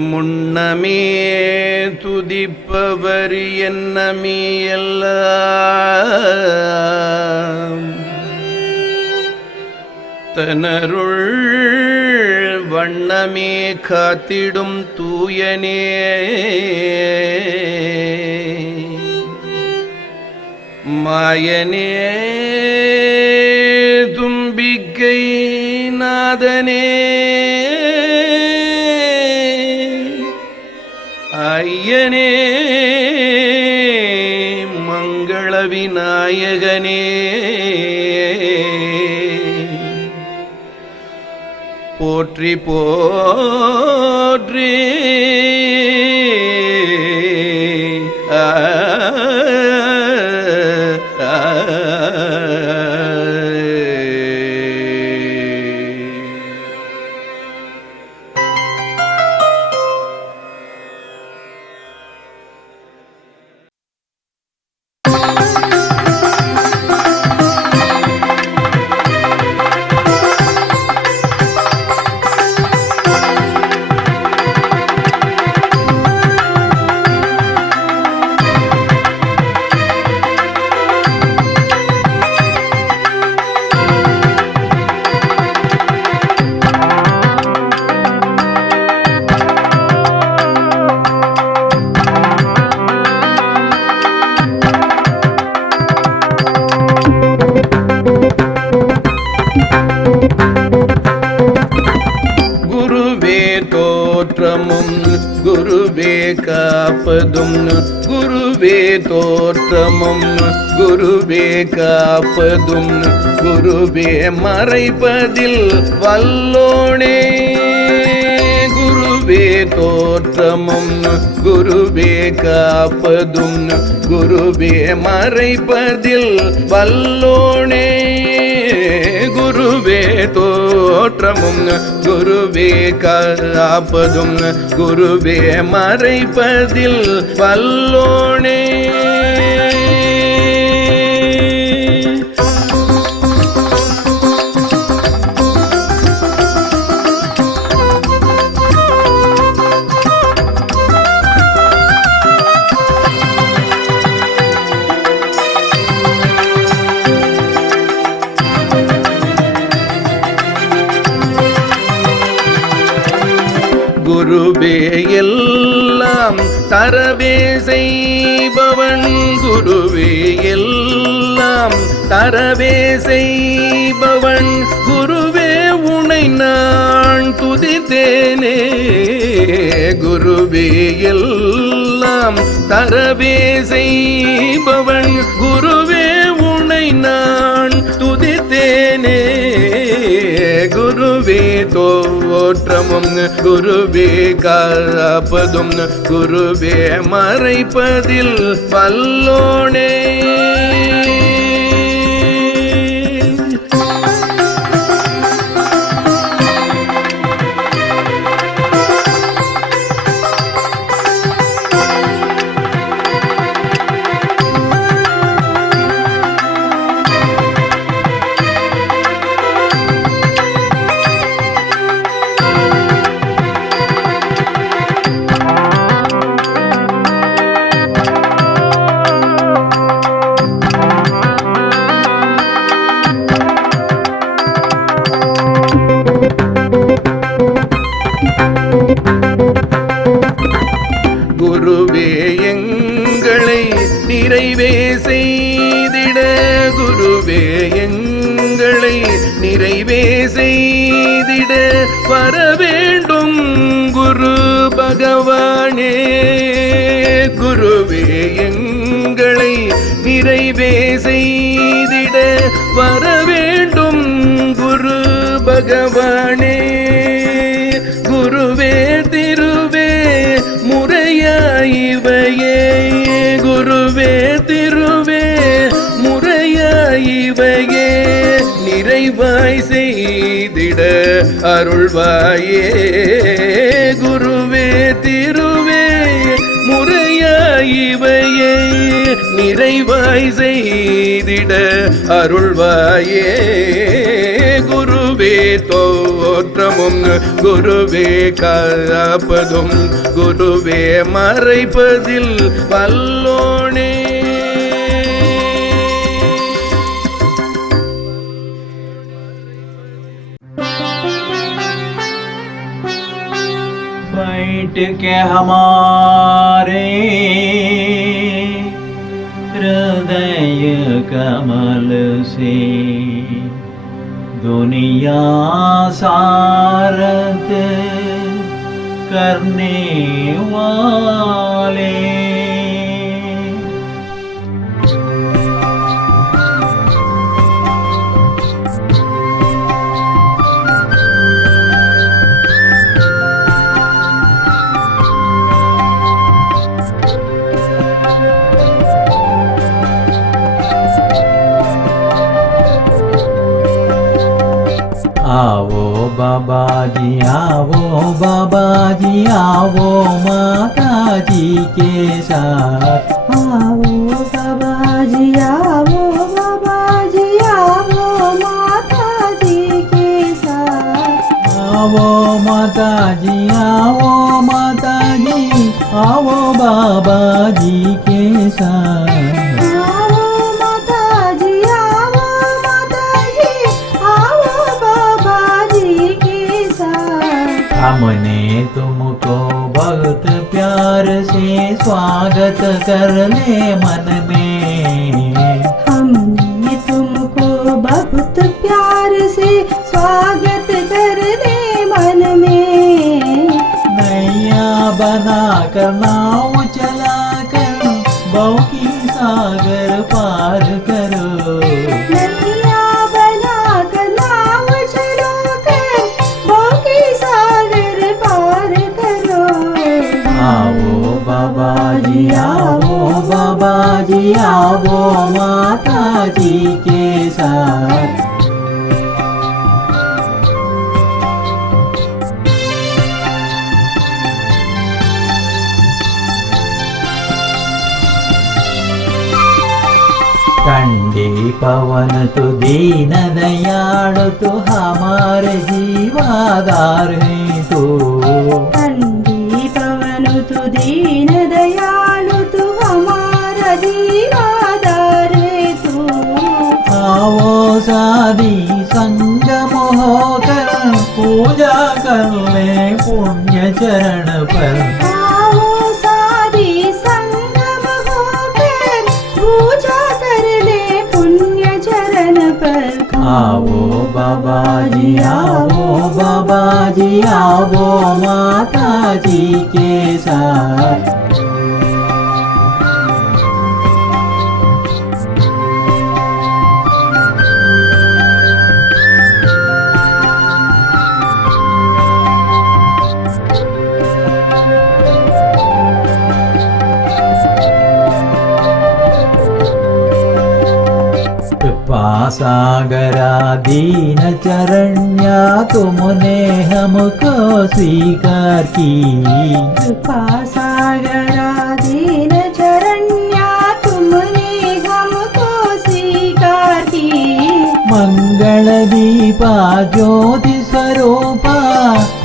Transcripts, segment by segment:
முன்னமே துதிப்பவர் என்னமே எல்லாம் தனருள் வண்ணமே காத்திடும் தூயனே மாயனே தும்பிக்கை நாதனே ஐயனே மங்கள விநாயகனே போற்றி போற்றி குருவே காப்பதும் குருவே தோற்றமும் குருவே காப்பதும் குருவே மறைப்பதில் வல்லோனே குருவே தோற்றமும் குருவே காப்பதும் குருவே மறைப்பதில் வல்லோனே குருவே தோற்றமும் குருவே காப்பதும் குருவே மறைப்பதில் வல்லோனே குருவே எல்லாம் தரவே செய்பவன் குருவே எல்லாம் தரவே செய்பவன் குருவே உனை நான் துதித்தேனே குருவே எல்லாம் தரவே செய்பவன் குருவே உனை நான் துதித்தேனே குருவே தோற்றமும் குருவே காப்பதும் குருவே மறைப்பதில் வல்லோனே குருவே எங்களை நிறைவே செய்திட குருவே எங்களை நிறைவே செய்திட வரவேண்டும் குரு பகவானே குருவே எங்களை நிறைவே செய்திட வரவேண்டும் குரு பகவானே குருவே திருவே முறையாயிவையே குருவே திருவே முறையாயிவையே நிறைவாய் செய்திட அருள்வாயே குருவே திருவே முறையாயிவையே நிறைவாய் செய்திட அருள்வாயே தோற்றமும் குருவே காப்பதும் குருவே மறைப்பதில் வல்லோனே. बैठ के हमारे हृदय कमल से दुनिया सारत करने वाले आओ बाबा जी, आओ बाबा जी, आओ माता जी के साथ। आओ बाबा जी, आओ बाबा जी, आओ माता जी के साथ। आओ माता जी, आओ माता जी, आओ बाबा जी के साथ। आओ माता जी, आओ माता जी, आओ बाबा जी के साथ। हमने तुमको बहुत प्यार से स्वागत कर ले मन में। हमने तुमको बहुत प्यार से स्वागत कर ले मन में। नैया बना कर नाव चला कर बौकी सागर पार करो। नैया बना कर नाव चलो कर बौकी सागर पार करो। आओ बाबा जी, आओ बाबा जी, आओ माता जी के साथ। ठंडी पवन तू दीन दयालु तू हमारे जीवाधार है तू। ठंडी पवन तू दीन दयालु तू हमारा जीवाधार है तू। आओ शादी संगम होकर पूजा कर ले पुण्य चरण पर। आओ शादी संगम होकर पूजा कर ले पुण्य चरण पर। आओ बाबा जी, आओ बाबा जी, आओ माता जी के साथ। सागरा दीन चरण्या तुमने हमको स्वीकार की। कृपा सागरा दीन चरण्या तुमने हमको स्वीकार की। मंगल दीपा ज्योति स्वरूपा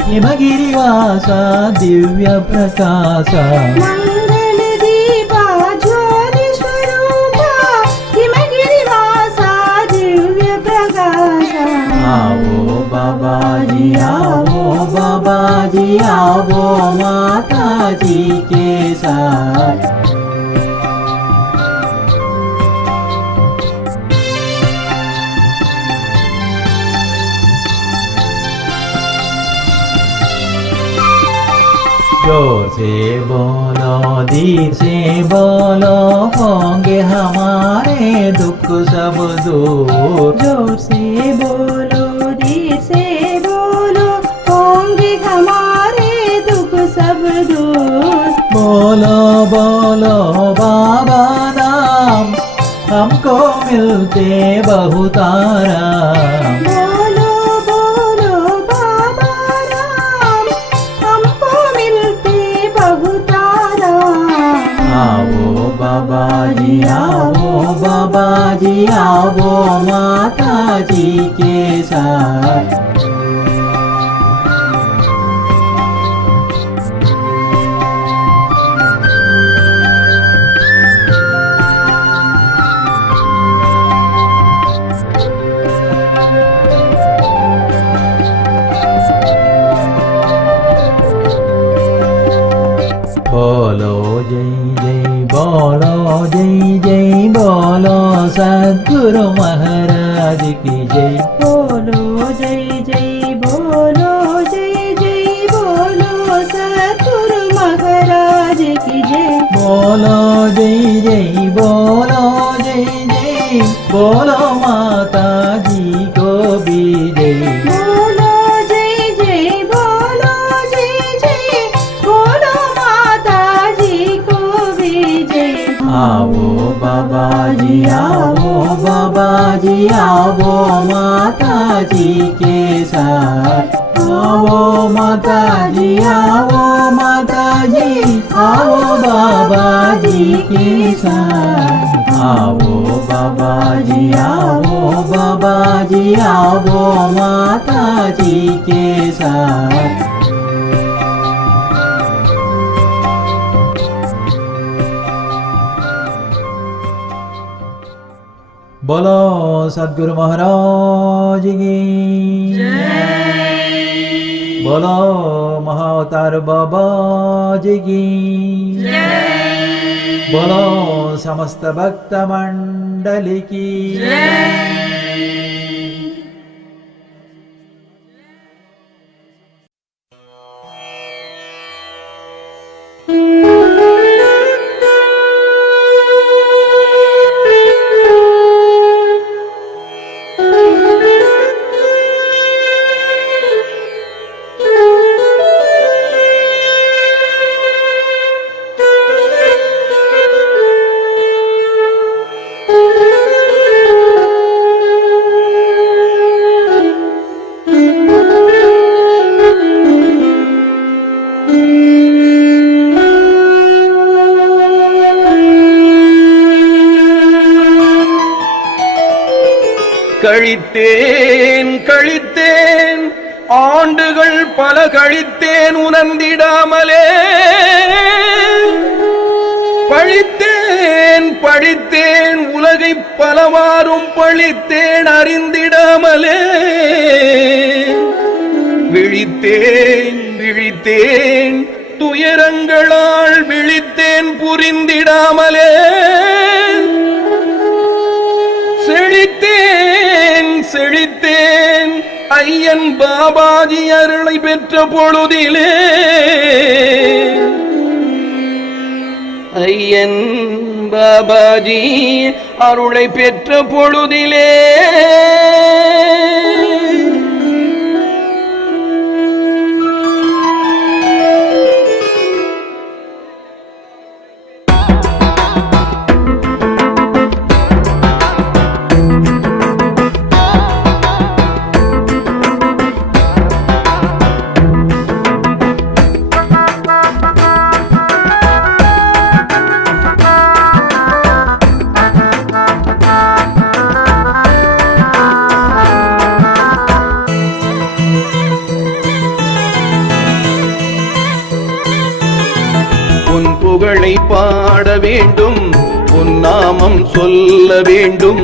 हिमगिरिवासा दिव्य प्रकाशा। मंगल दीपा ज्योति स्वरूपा हिमगिरिवासा दिव्य प्रकाशा। आओ बाबा जी, आओ बाबा जी, आओ माता जी के साथ। जोर से बोलो, धीर से बोलो, होंगे हमारे दुख सब दूर। जोर से बोलो, धीर से बोलो, होंगे हमारे दुख सब दूर। बोलो बोलो बाबा नाम, हमको मिलते बहुत आराम। बोलो बोलो बाबा राम, हमको मिलते बहुत आराम। आओ बाबा जी, आओ बाबा जी, आओ माता जी के साथ। जय बोलो जय जय बोलो जय जय बोलो सतगुरु महाराज की जय बोलो जय जय बोलो जय जय बोलो माता जी को भी जय बोलो जय जय बोलो जय जय बोलो माता जी को भी जय आओ बाबा जी आओ बाबा जी आओ माता जी के साथ आओ माता जी आओ माता जी आओ बाबा जी के साथ आओ बाबा जी आओ बाबा जी आओ माता जी के साथ बोलो सद्गुरु महाराज की जय बोलो महाअवतार बाबा जी की जय बोलो समस्त भक्त मंडली की जय கழித்தேன் ஆண்டுகள் பல கழித்தேன் உணர்ந்திடாமலே பழித்தேன் உலகை பலவாறும் பழித்தேன் அறிந்திடாமலே விழித்தேன் துயரங்களால் விழித்தேன் புரிந்திடாமலே செழித்தேன் ஐயன் பாபாஜி அருளை பெற்ற பொழுதிலே ஐயன் பாபாஜி அருளை பெற்ற பொழுதிலே புகழை பாட வேண்டும் உன் நாமம் சொல்ல வேண்டும்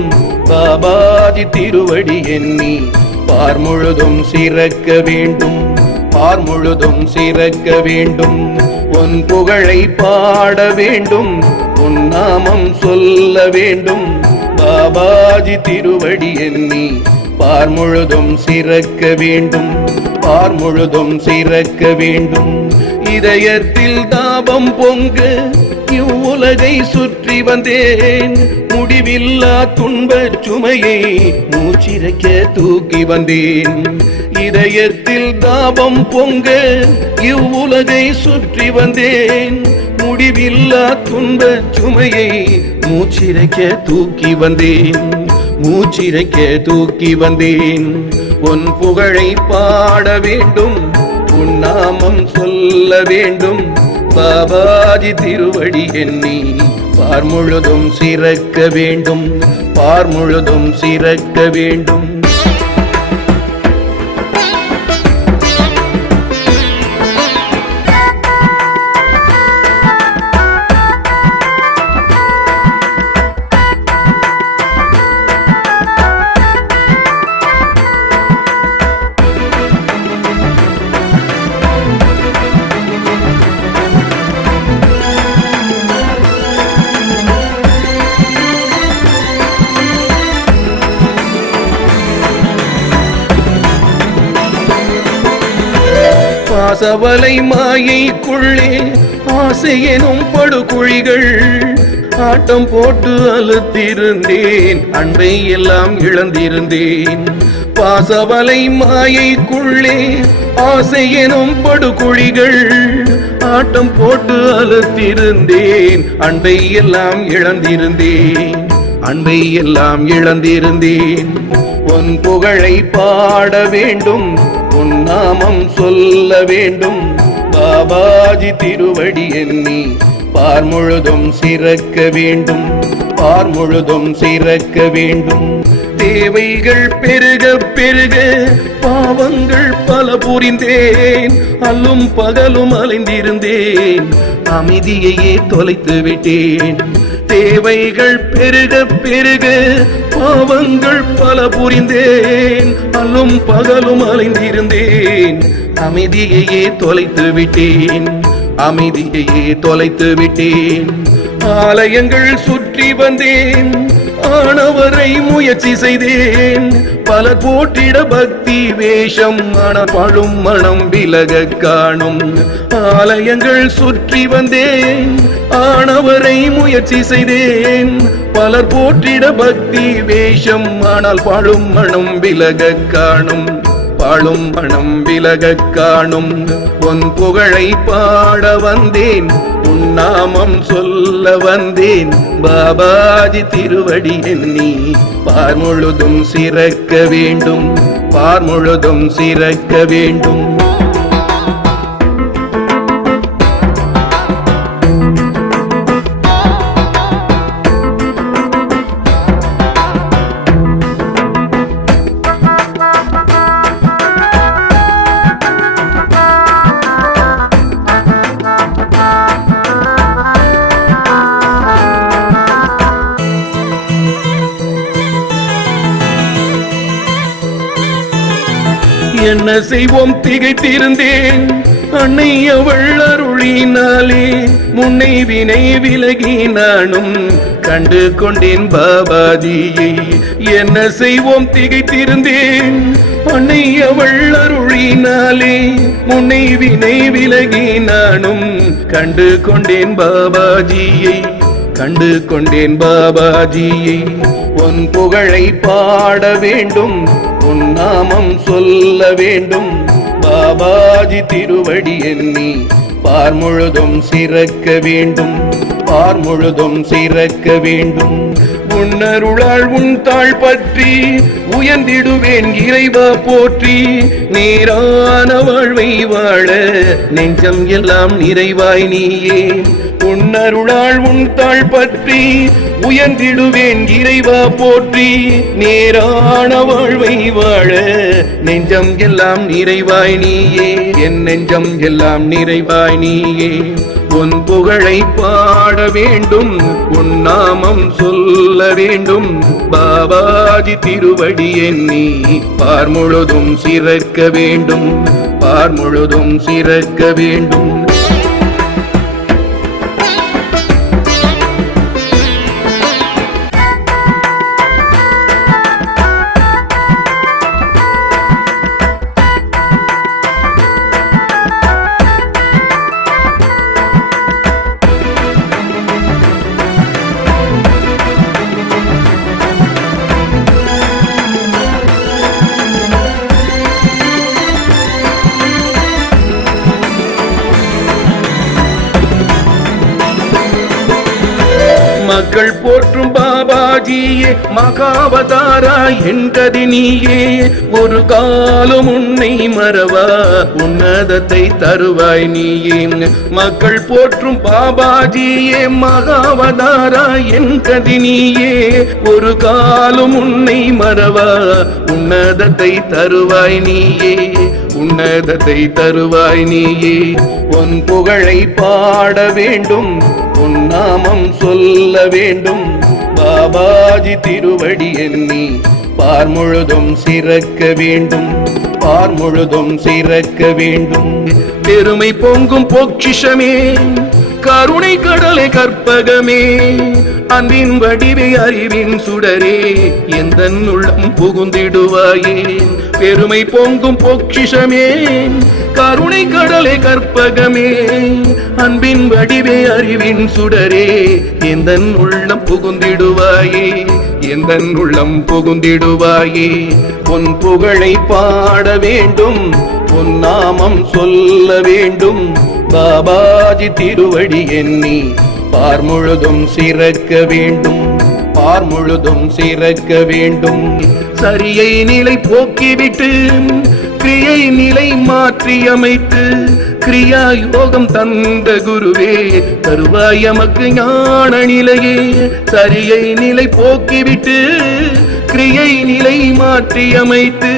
பாபாஜி திருவடி எண்ணி பார் முழுதும் சிறக்க வேண்டும் பார் முழுதும் சிறக்க வேண்டும் உன் புகழை பாட வேண்டும் உன் நாமம் சொல்ல வேண்டும் பாபாஜி திருவடி எண்ணி பார் முழுதும் சிறக்க வேண்டும் பார் முழுதும் சிறக்க வேண்டும் இதயத்தில் தாபம் பொங்க இவ்வுலகை சுற்றி வந்தேன் முடிவில்லா துன்பச் சுமையை மூச்சிறைக்க தூக்கி வந்தேன் இதயத்தில் தாபம் பொங்க இவ்வுலகை சுற்றி வந்தேன் முடிவில்லா துன்பச் சுமையை மூச்சிறைக்க தூக்கி வந்தேன் உன் புகழை பாட வேண்டும் உன் நாமம் சொல்ல வேண்டும் பாபாஜி திருவடி எண்ணி பார் முழுதும் சிறக்க வேண்டும் பார் முழுதும் சிறக்க வேண்டும் பாசவலை மாயைக்குள்ளே ஆசையெனும் படுகுழிகள் ஆட்டம் போட்டு அழுத்திருந்தேன், அன்பை எல்லாம் இழந்திருந்தேன். பாசவலை மாயைக்குள்ளே ஆசையெனும் படுகுழிகள் ஆட்டம் போட்டு அழுத்திருந்தேன், அன்பை எல்லாம் இழந்திருந்தேன், அன்பை எல்லாம் இழந்திருந்தேன். உன் புகழை பாட வேண்டும், உன் நாமம் சொல்ல வேண்டும். பாபாஜி திருவடி எண்ணி பார் முழுதும் சிறக்க வேண்டும், பார் முழுதும் சிறக்க வேண்டும். தேவைகள் பெருக பெருக பாவங்கள் பல புரிந்தேன், அல்லும் பகலும் அலைந்திருந்தேன், அமைதியையே தொலைத்து விட்டேன். தேவைகள் பெருக பெருக பாவங்கள் பல புரிந்தேன், அல்லும் பகலும் அலைந்திருந்தேன், அமைதியையே தொலைத்து விட்டேன், அமைதியையே தொலைத்து விட்டேன். ஆலயங்கள் சுற்றி வந்தேன், ஆனவரை முயற்சி செய்தேன், பலர் போற்றிட பக்தி வேஷம் பழும் மனம் விலக காணும். ஆலயங்கள் சுற்றி வந்தேன், ஆனவரை முயற்சி செய்தேன், பலர் போற்றிட பக்தி வேஷம் ஆனால் பழும் மனம் விலக காணும், பழும் மனம் விலக காணும். உன் புகழை பாட வந்தேன், உன் நாமம் சொல்ல வந்தேன். பாபாஜி திருவடி எண்ணி பார் முழுதும் சிறக்க வேண்டும், பார் முழுதும் சிறக்க வேண்டும். என்ன செய்வோம் திகைத்திருந்தேன், அன்னை அவள் அருளினாலே முன்னை வினை விலகி நானும் கண்டு கொண்டேன் பாபாஜியை. என்ன செய்வோம் திகைத்திருந்தேன், அன்னை அவள் அருளினாலே முன்னை வினை விலகி நானும் கண்டு கொண்டேன் பாபாஜியை, கண்டு கொண்டேன் பாபாஜியை. உன் புகழை பாட வேண்டும், உன் நாமம் சொல்ல வேண்டும். பாபாஜி திருவடி எண்ணி பார் முழுதும் சிறக்க வேண்டும், பார் முழுதும் சிறக்க வேண்டும். உன்னருளால் உன் தாழ் பற்றி உயர்ந்திடுவேன் இறைவா போற்றி. நேரான வாழ்வை வாழ நெஞ்சம் எல்லாம் நிறைவாய் நீயே. உன்னருளால் உன் தாழ் பற்றி உயர்ந்திடுவேன் இறைவா போற்றி. நேரான வாழ்வை வாழ நெஞ்சம் எல்லாம் நிறைவாய் நீயே, என் நெஞ்சம் எல்லாம் நிறைவாய் நீயே. உன் புகழை பாட வேண்டும், உன் நாமம் சொல்ல வேண்டும். பாபாஜி திருவடி எண்ணி பார் முழுதும் சிறக்க வேண்டும், பார் முழுதும் சிறக்க வேண்டும். மக்கள் போற்றும் பாபாஜியே மகாவதாரா என்கதி நீயே. ஒரு காலம் உன்னை மறவா உன்னதத்தை தருவாய் நீயே. மக்கள் போற்றும் பாபாஜியே மகாவதாரா என்கதி நீயே. ஒரு காலம் உன்னை மறவா உன்னதத்தை தருவாய் நீயே, உன்னதத்தை தருவாய் நீயே. உன் புகழை பாட வேண்டும், உன் நாமம் சொல்ல வேண்டும். பாபாஜி திருவடி எண்ணி பார் முழுதும் சிறக்க வேண்டும், பார் முழுதும் சிறக்க வேண்டும். பெருமை பொங்கும் பொக்கிஷமே, கருணை கடலை கற்பகமே, அன்பின் வடிவை அறிவின் சுடரே, எந்த உள்ளம் புகுந்திடுவாயே. பெருமை பொங்கும் பொக்கிஷமே, கருணை கடலை கற்பகமே, அன்பின் வடிவே அறிவின் சுடரே, எந்தன் உள்ளம் புகுந்திடுவாயே, எந்தன் உள்ளம் புகுந்திடுவாயே. உன் புகழை பாட வேண்டும், உன் நாமம் சொல்ல வேண்டும், பாபாஜி திருவடி எண்ணி பார் முழுதும் சிறக்க வேண்டும், பார் முழுதும் சிறக்க வேண்டும். சரியை நிலை போக்கிவிட்டு கிரியை நிலை மாற்றியமைத்து கிரியா யோகம் தந்த குருவே, தருவாய் எமக்கு ஞான நிலையே. சரியை நிலை போக்கிவிட்டு கிரியை நிலை மாற்றியமைத்து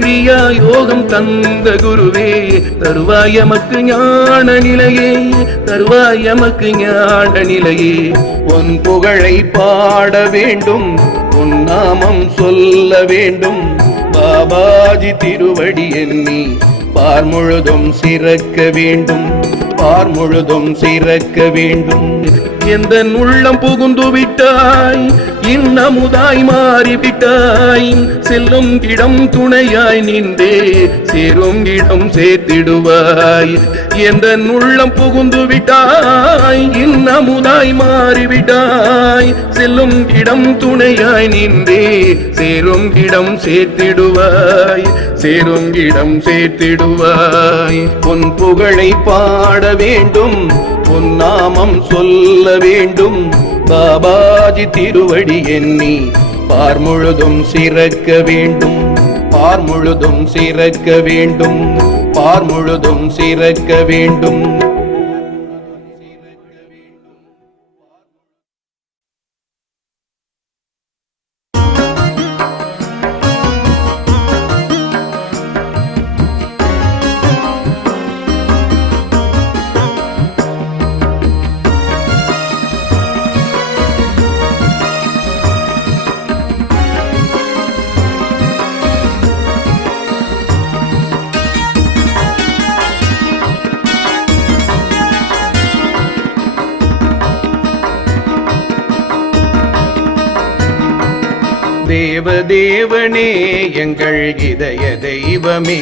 கிரியா யோகம் தந்த குருவே, தருவாய் எமக்கு ஞான நிலையே, தருவாய் எமக்கு ஞான நிலையே. உன் புகழை பாட வேண்டும், உன் நாமம் சொல்ல வேண்டும், பாபாஜி திருவடி எண்ணி பார் முழுதும் சிறக்க வேண்டும், பார் முழுதும் சிறக்க வேண்டும். எந்த உள்ளம் புகுந்து விட்டாய், இன்னமுதாய் மாறிவிட்டாய், செல்லும் இடம் துணையாய் நின்றே சேரும் இடம் சேர்த்திடுவாய். எந்த உள்ளம் புகுந்து விட்டாய், இன்னமுதாய் மாறிவிட்டாய், செல்லும் இடம் துணையாய் நின்றே சேரும் இடம் சேர்த்திடுவாய், சேரும் இடம் சேர்த்திடுவாய். உன் புகழை பாட வேண்டும், உன் நாமம் சொல்ல வேண்டும், பாபாஜி திருவடி எண்ணி பார் முழுதும் சிறக்க வேண்டும், பார் முழுதும் சிறக்க வேண்டும், பார் முழுதும் சிறக்க வேண்டும். தேவதேவனே எங்கள் இதய தெய்வமே,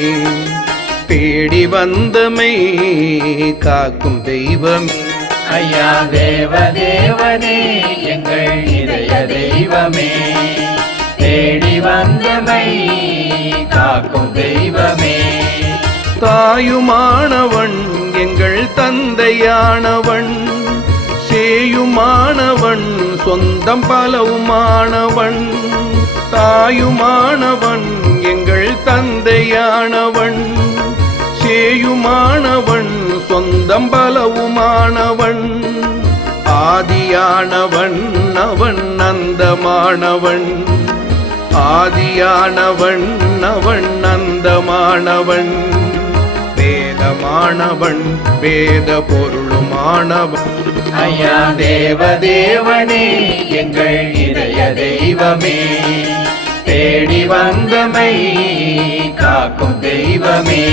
தேடி வந்தமை காக்கும் தெய்வமே. ஐயா தேவதேவனே எங்கள் இதய தெய்வமே, தேடி வந்தமை காக்கும் தெய்வமே. தாயுமானவன் எங்கள் தந்தையானவன், சேயுமானவன் சொந்தம் பலவுமானவன். தாயுமானவன் எங்கள் தந்தையானவன், சேயுமானவன் சொந்தம் பலவுமானவன். ஆதியானவன் அவன் அந்தமானவன், ஆதியானவன் அவன் அந்தமானவன். வேதமானவன் வேத பொருளுமானவன். ஐயா தேவதேவனே எங்கள் இதய தெய்வமே, தேடி வந்தமை காக்கும் தெய்வமே.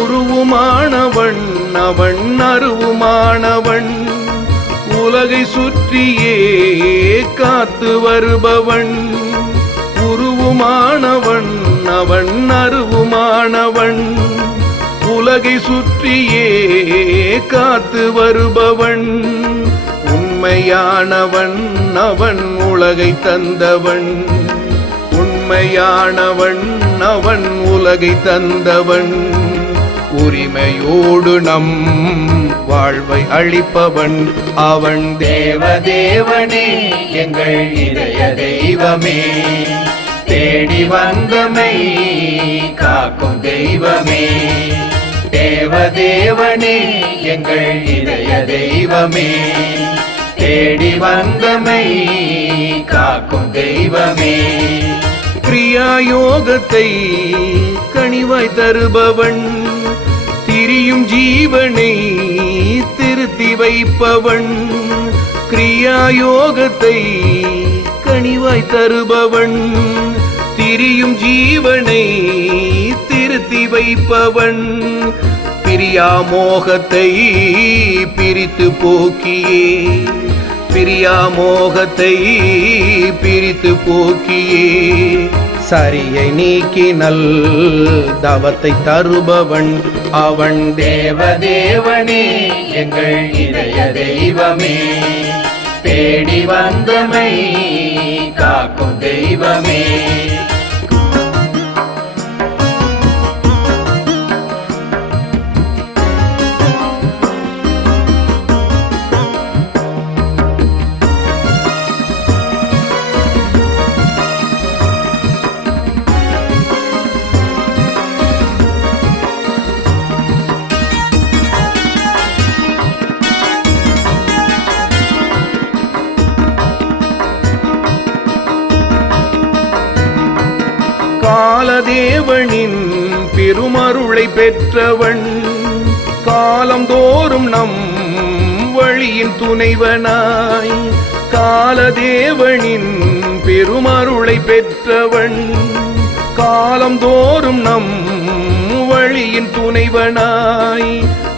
உருவுமானவன் அவன் அருவுமானவன், உலகை சுற்றியே காத்து வருபவன். உருவுமானவன் அவன் அருவுமானவன், உலகை சுற்றியே காத்து வருபவன். உண்மையானவன் அவன் உலகை தந்தவன், உண்மையானவன் அவன் உலகை தந்தவன். உரிமையோடு நம் வாழ்வை அளிப்பவன் அவன். தேவதேவனே எங்கள் இதய தெய்வமே, தேடி வந்தமை காக்கும் தெய்வமே. தேவதேவனே எங்கள் இதய தெய்வமே, தேடி வந்தமை காக்கும் தெய்வமே. கிரியாயோகத்தை கனிவாய் தருபவன், திரியும் ஜீவனை திருத்தி வைப்பவன். கிரியாயோகத்தை கனிவாய் தருபவன், திரியும் ஜீவனை திருத்தி வைப்பவன். பிரியாமோகத்தை பிரித்து போக்கியே, பிரியாமோகத்தை பிரித்து போக்கியே, சரியை நீக்கினல் தவத்தை தருபவன் அவன். தேவதேவனே எங்கள் இதய தெய்வமே, தேடி வந்தமை காக்கும் தெய்வமே. காலதேவனின் பெருமருளை பெற்றவன், காலந்தோறும் நம் வழியின் துணைவனாய். காலதேவனின் பெருமருளை பெற்றவன், காலந்தோறும் நம் வழியின் துணைவனாய்.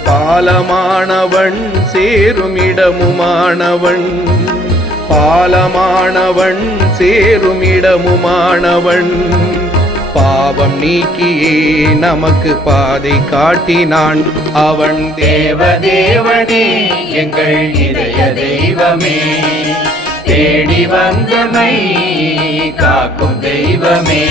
பாலமானவன் சேரும் இடமுமானவன், பாலமானவன் சேரும் இடமுமானவன். பாவம் நீக்கியே நமக்கு பாதை காட்டினான் அவன். தேவதேவனே எங்கள் இதய தெய்வமே, தேடி வந்தமை காக்கும் தெய்வமே.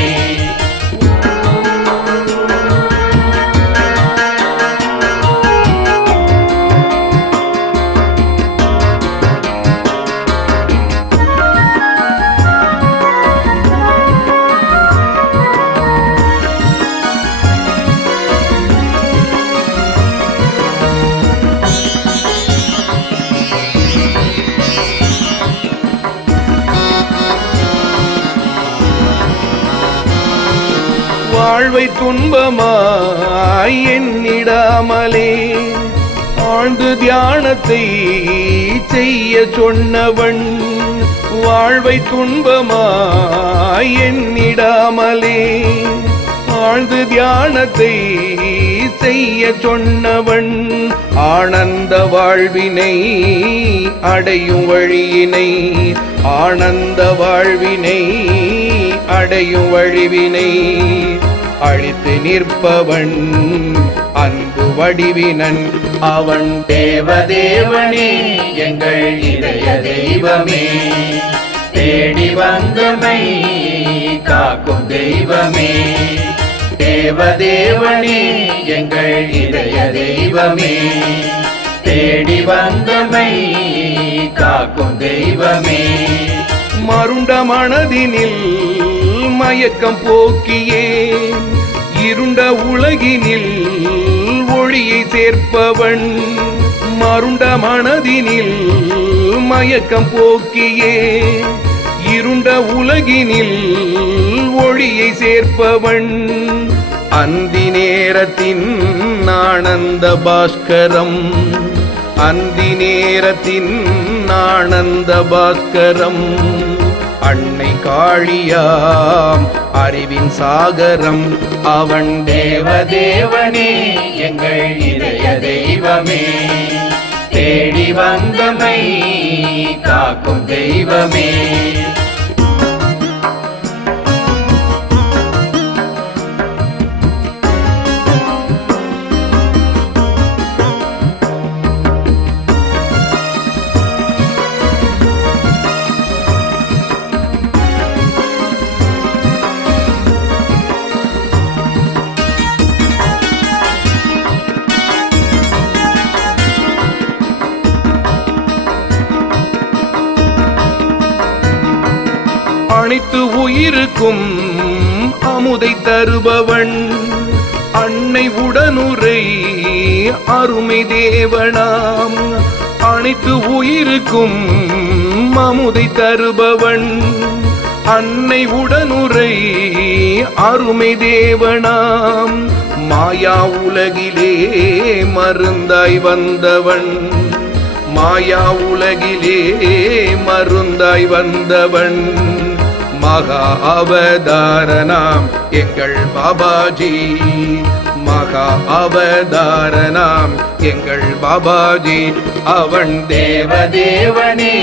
வாழ்வை துன்பமாய் எண்ணிடாமலே ஆழ்ந்து தியானத்தை செய்ய சொன்னவன். வாழ்வை துன்பமாய் எண்ணிடாமலே ஆழ்ந்து தியானத்தை செய்ய சொன்னவன். ஆனந்த வாழ்வினை அடையும் வழியினை, ஆனந்த வாழ்வினை அடையும் வழிவினை அழித்து நிற்பவன் அன்பு வடிவினன் அவன். தேவதேவனே எங்கள் இதய தெய்வமே, தேடி வந்தமை காக்கும் தெய்வமே. தேவதேவனே எங்கள் இதய தெய்வமே, தேடி வந்தமை காக்கும் தெய்வமே. மருண்ட மனதினில் மயக்கம் போக்கியே, இருண்ட உலகினில் ஒளியை சேர்ப்பவன். மருண்ட மனதினில் மயக்கம் போக்கியே, இருண்ட உலகினில் ஒளியை சேர்ப்பவன். அந்தி நேரத்தின் ஆனந்த பாஸ்கரம், அந்தி நேரத்தின் ஆனந்த பாஸ்கரம். அன்னை காளியாம் அறிவின் சாகரம் அவன். தேவதேவனே எங்கள் இதய தெய்வமே, தேடி வந்தமை காக்கும் தெய்வமே. அனைத்து உயிருக்கும் அமுதை தருபவன், அன்னை உடனுரை அருமை தேவனாம். அனைத்து உயிருக்கும் அமுதை தருபவன், அன்னை உடனுரை அருமை தேவனாம் மாயா உலகிலே மருந்தாய் வந்தவன், மாயா உலகிலே மருந்தாய் வந்தவன், மகா அவதாரனாம் எங்கள் பாபாஜி, மகா அவதாரனாம் எங்கள் பாபாஜி. அவன் தேவதேவனே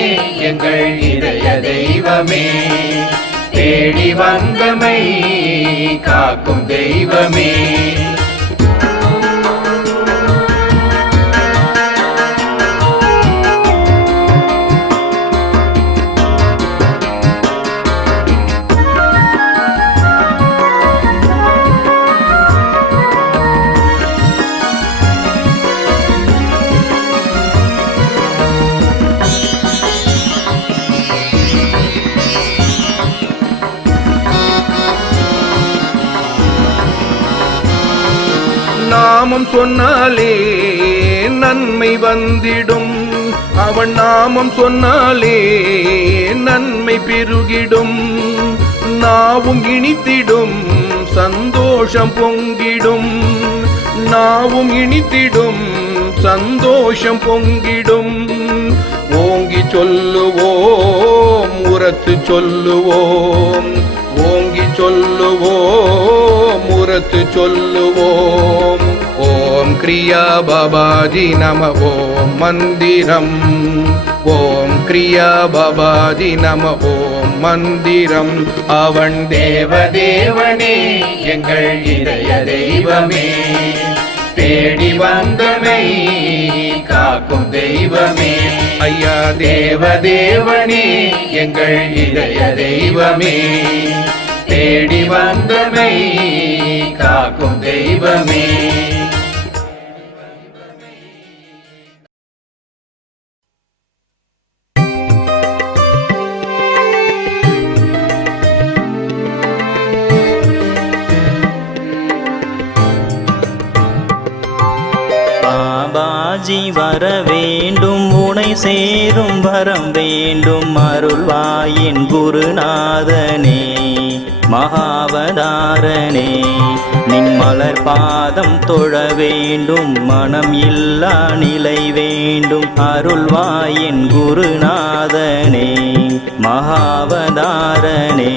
எங்கள் இதய தெய்வமே, தேடி வந்தமை காக்கும் தெய்வமே. நாமம் சொன்னாலே நன்மை வந்திடும், அவன் நாமம் சொன்னாலே நன்மை பெருகிடும், நாவும் இனித்திடும் சந்தோஷம் பொங்கிடும், நாவும் இனித்திடும் சந்தோஷம் பொங்கிடும். ஓங்கி சொல்லுவோம் உரத்து சொல்லுவோம், ஓங்கி சொல்லுவோம் உரத்து சொல்லுவோம். ஓம் கிரியா பாபாஜி நம ஓம் மந்திரம், ஓம் கிரியா பாபாஜி நம ஓம் மந்திரம். அவன் தேவதேவனே எங்கள் இதய தெய்வமே, தேடி வந்தமை காக்கும் தெய்வமே. ஐயா தேவதேவனே எங்கள் இதய தெய்வமே, தேடி வந்தமை காக்கும் தெய்வமே. பாபாஜி வர வேண்டும், உனை சேரும் வரம் வேண்டும், அருள்வாயின் குருநாதனே மகாவதாரனே. நின் மலர் பாதம் தொழ வேண்டும், மனம் இல்லா நிலை வேண்டும், அருள்வாயின் குருநாதனே மகாவதாரனே.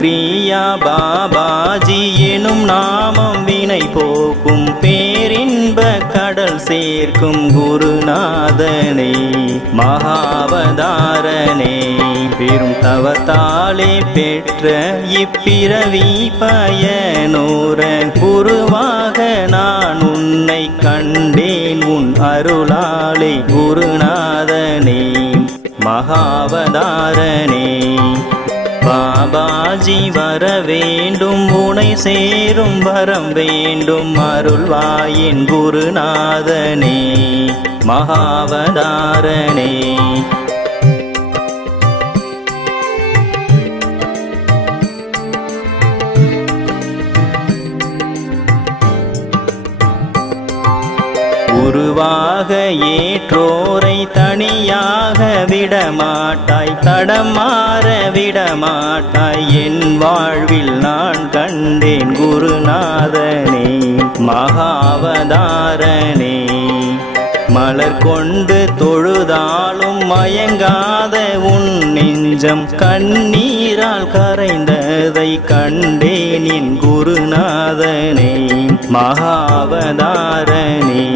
கிரியா பாபாஜி எனும் நாமம் வினை போக்கும், பேரின்ப கடல் சேர்க்கும் குருநாதனே மகாவதாரனே. பெரும் தவத்தாலே பெற்ற இப்பிறவி பயனோர குருவாக நான் உன்னை கண்டேன், உன் அருளாலே குருநாதனே மகாவதாரனே. பாபாஜி வர வேண்டும், உனை சேரும் வரம் வேண்டும், அருள்வாயின் குருநாதனே மகாவதாரனே. குருவாக ஏற்றோரை தனியாக விடமாட்டாய், தடமாற விடமாட்டாய், என் வாழ்வில் நான் கண்டேன் குருநாதனே மகாவதாரனே. மலர் கொண்டு தொழுதாலும் மயங்காத உன் நெஞ்சம், கண்ணீரால் கரைந்ததை கண்டேன் என் குருநாதனே மகாவதாரனே.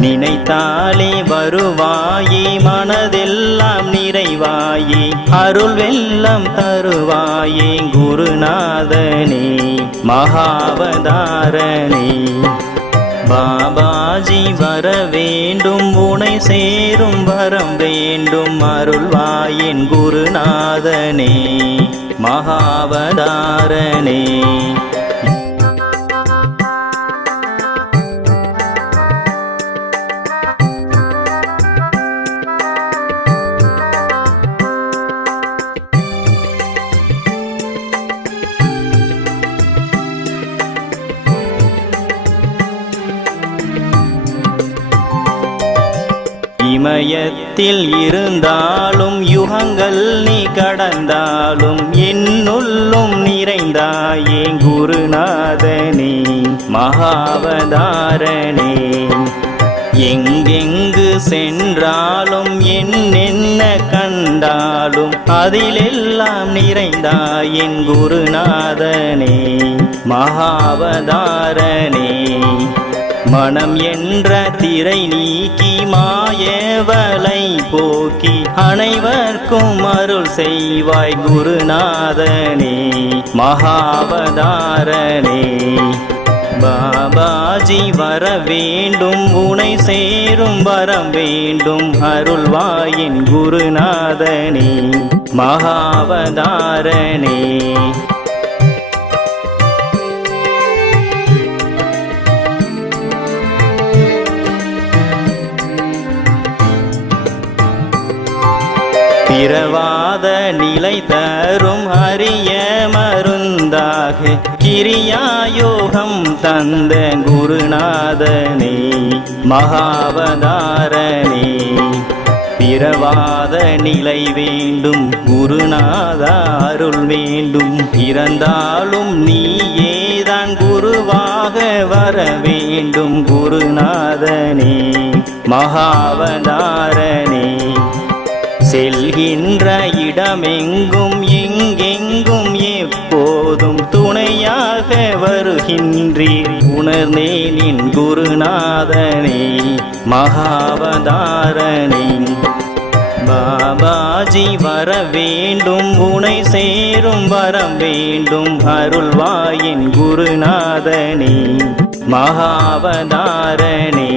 நினைத்தாலே வருவாயே, மனதெல்லாம் நிறைவாயே, அருள் வெள்ளம் தருவாயே குருநாதனே மகாவதாரனே. பாபாஜி வர வேண்டும், உனை சேரும் வரம் வேண்டும், அருள்வாயின் குருநாதனே மகாவதாரனே. யுகத்தில் இருந்தாலும் யுகங்கள் நீ கடந்தாலும் என்னுள்ளும் நிறைந்தாயே குருநாதனே மகாவதாரணே. எங்கெங்கு சென்றாலும் என்னென்ன கண்டாலும் அதிலெல்லாம் நிறைந்தாயின் குருநாதனே மகாவதாரணே. மனம் என்ற திரை நீக்கி மாயவலை போக்கி அனைவர்க்கும் அருள் செய்வாய் குருநாதனே மகாவதாரணே. பாபாஜி வர வேண்டும் உனை சேரும் வரம் வேண்டும் அருள்வாயின் குருநாதனே மகாவதாரணே. பிறவாத நிலை தரும் அரிய மருந்தாக கிரியாயோகம் தந்த குருநாதனே மகாவதாரணே. பிறவாத நிலை வேண்டும் குருநாதா அருள் வேண்டும். பிறந்தாலும் நீயேதான் குருவாக வர வேண்டும் குருநாதனே மகாவதாரணே. செல்கின்ற இடமெங்கும் எங்கெங்கும் எப்போதும் துணையாக வருகின்றீர் உணர்ந்தேன் என் குருநாதனே மகாவதாரணே. பாபாஜி வர வேண்டும் உனை சேரும் வரம் வேண்டும் அருள்வாயின் குருநாதனே மகாவதாரணே.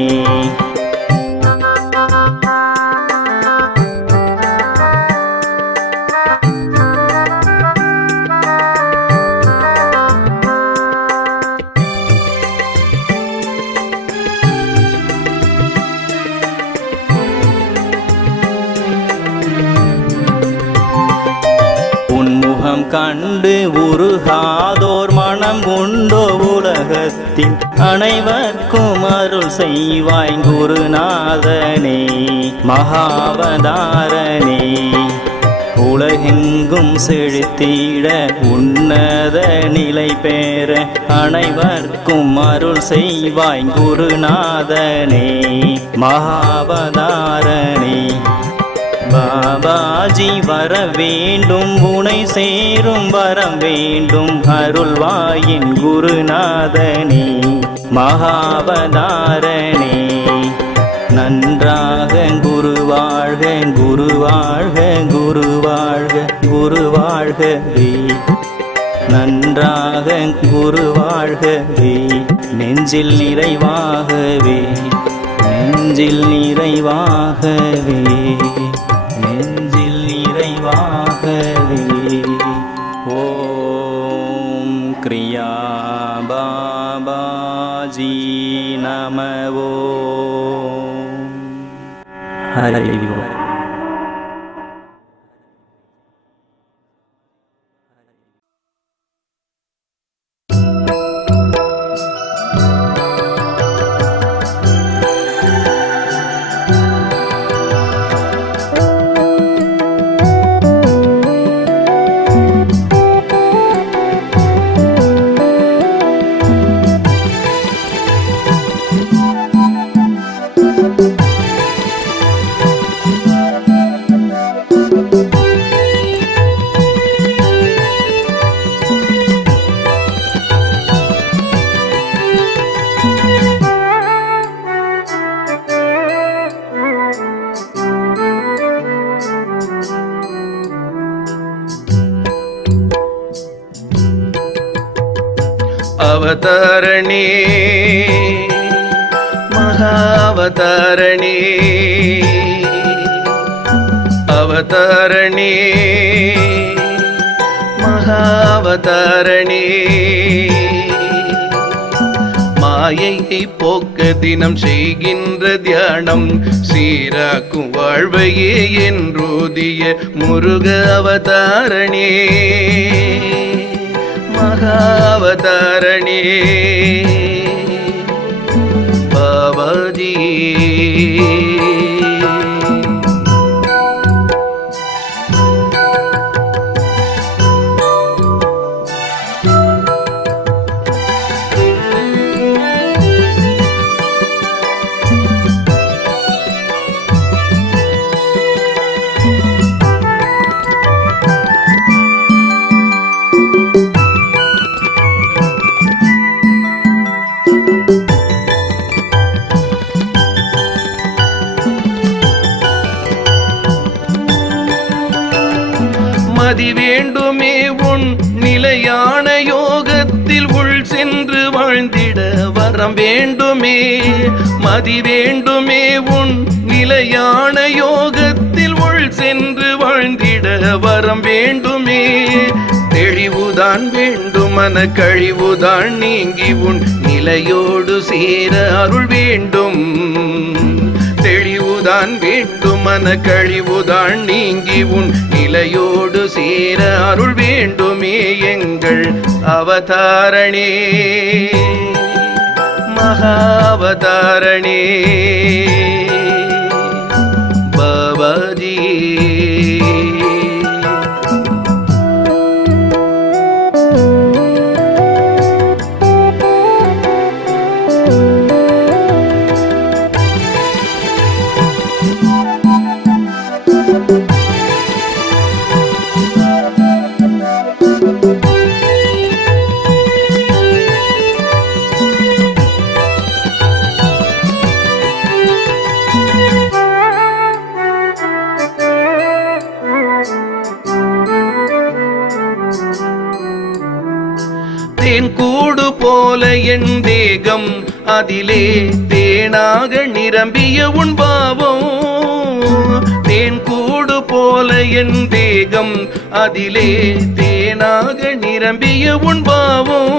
கண்டு உருகாதோர் மனம் உண்டோ உலகத்தில் அனைவர்க்கும் அருள் செய்வாய் குருநாதனே மகாவதாரணே. உலகெங்கும் செழித்திட உன்னத நிலை பெற அனைவர்க்கும் அருள் செய்வாய் குருநாதனே மகாவதாரணே. பாபாஜி வர வேண்டும் உனை சேரும் வரம் வேண்டும் அருள்வாயின் குருநாதனே மகாவதாரணே. நன்றாக குருவாழ்க குருவாழ்க குருவாழ்க குருவாழ்கவே. நன்றாக குருவாழ்கவே நெஞ்சில் நிறைவாகவே நெஞ்சில் நிறைவாகவே நெஞ்சில் நிறைவாகவே. ஓம் கிரியா பாபாஜி நம ஓம். ஹரி ஓம். அவதாரணே மகாவதாரணே. அவதாரணே மகாவதாரணே. மாயையை போக்க தினம் செய்கின்ற தியானம் சீராக்கும் வாழ்வையே என்றோதிய முருக அவதாரணே மகாவதாரணே. பாபாஜி மதி வேண்டுமே உன் நிலையான யோகத்தில் உள் சென்று வாழ்ந்திட வரம் வேண்டுமே. மதி வேண்டுமே உன் நிலையான யோகத்தில் உள் சென்று வாழ்ந்திட வரம் வேண்டுமே. தெளிவுதான் வேண்டும் மன கழிவுதான் நீங்கி உன் நிலையோடு சேர அருள் வேண்டும். தெளிவுதான் வேண்டும் மன கழிவுதான் நீங்கி உன் நிலையோடு சேர அருள் வேண்டுமே. எங்கள் அவதாரணே மகாவதாரணே பாபாஜி. தேன் கூடு போல என் தேகம் அதிலே தேனாக நிரம்பிய உன் பாவம். தேன் கூடு போல என் தேகம் அதிலே தேனாக நிரம்பிய உன் பாவம்.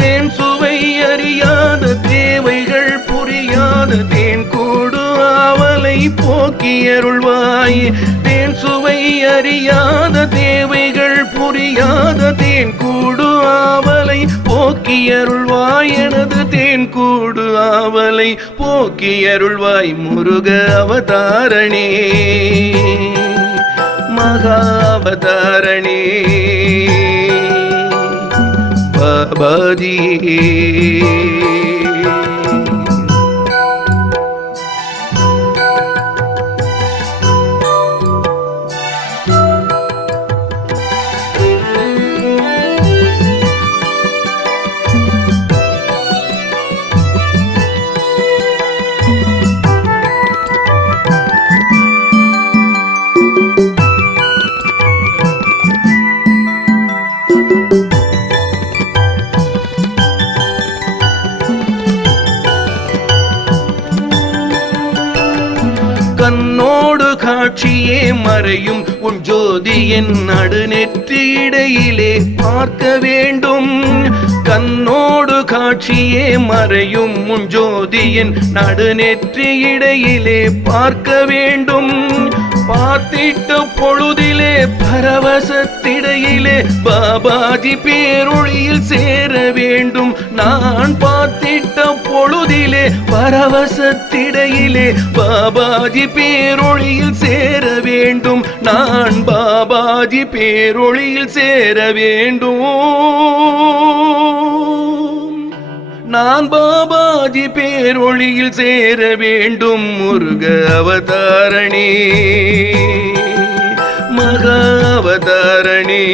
தேன் சுவை அறியாத தேவைகள் புரியாத தேன் கூடு ஆவலை போக்கியருள்வாய். தேன் சுவை அறியாத தேவைகள் புரியாத தேன் கூடு ஆவலை போக்கியருள்வாய். எனது தேன் கூடு ஆவலை போக்கியருள்வாய். முருக அவதாரணே மகாவதாரணே பாபாஜி. கண்ணோடு காட்சியே மறையும் உன் ஜோதி என் நடுநெற்றி இடையிலே பார்க்க வேண்டும். கண்ணோடு காட்சியே மறையும் உன் ஜோதி என் நடுநெற்றி இடையிலே பார்க்க வேண்டும். பார்த்திட்ட பொழுதிலே பரவசத்திடையிலே பாபாஜி பேரொளியில் சேர வேண்டும். நான் பார்த்திட்ட பொழுதிலே பரவசத்திடையிலே பாபாஜி பேரொளியில் சேர வேண்டும். நான் பாபாஜி பேரொளியில் சேர வேண்டும். நான் பாபாஜி பேரொளியில் சேர வேண்டும். முருக அவதாரணே மகாவதாரணே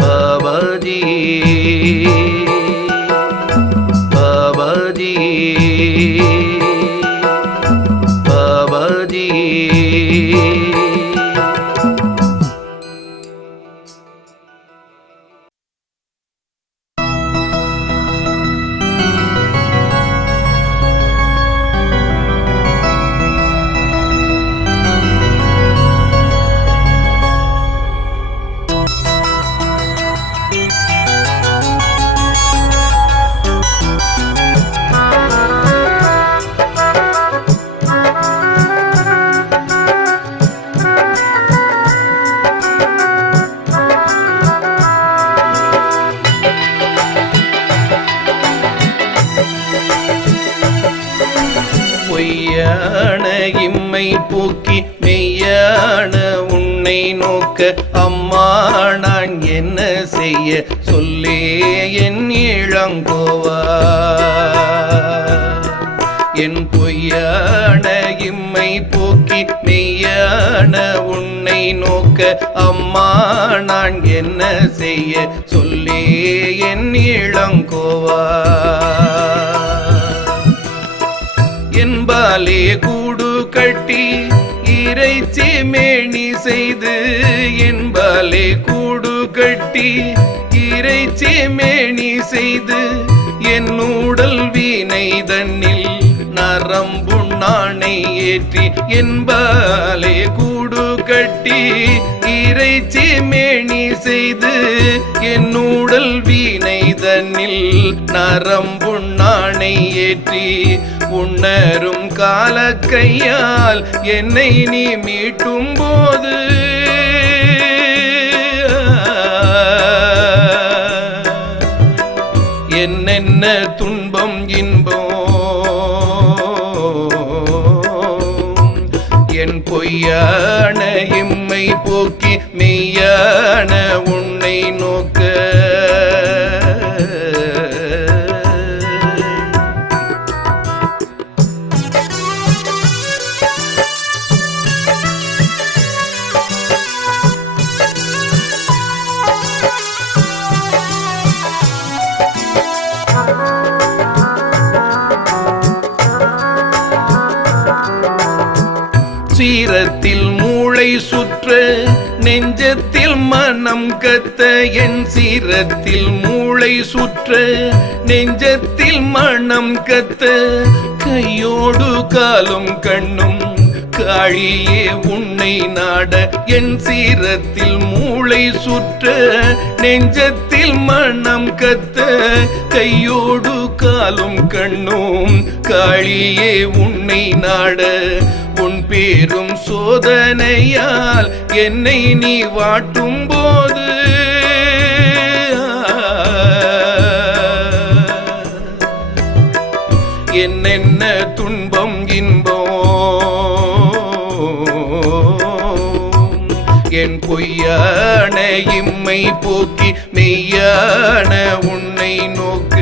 பாபாஜி பாபாஜி பாபாஜி. பொய்யான இம்மை போக்கி மெய்யான உன்னை நோக்க அம்மா நான் என்ன செய்ய சொல்லே என் இளங்கோவா. என் பொய்யான இம்மை போக்கி மெய்யான உன்னை நோக்க அம்மா நான் என்ன செய்ய சொல்லே என் இளங்கோவா. என்பாலே கூடு கட்டி இறை இறைச்சி மேனி செய்து என்பாலே கூடு கட்டி இறைச்சி மேனி செய்து என் உடல் வீணை தன்னில் நரம்புண்ணானை ஏற்றி என்பாலே கூடு கட்டி இறைச்சி மேனி செய்து என் உடல் வீணை தன்னில் நரம்புண்ணானை ஏற்றி உணரும் கால கையால் என்னை நீ மீட்டும் போது என்னென்ன துன்பம் இன்பம் என் பொய்யான இம்மை போக்கி மெய்யான உன்னை நோக்க சீரத்தில் மூளை சுற்ற நெஞ்சத்தில் மனம் கத்த என் சீரத்தில் மூளை சுற்ற நெஞ்சத்தில் மனம் கத்த கையோடு காலும் கண்ணும் காழியே உன்னை நாட என் சீரத்தில் மூளை சுற்ற நெஞ்சத்தில் மனம் கத்த கையோடு காலும் கண்ணும் காழியே உன்னை நாட உன் பேரும் சோதனையால் என்னை நீ வாட்டும் போது என்னென்ன துன்பம் இன்பம் என் பொய்யான இம்மை போக்கி மெய்யான உன்னை நோக்க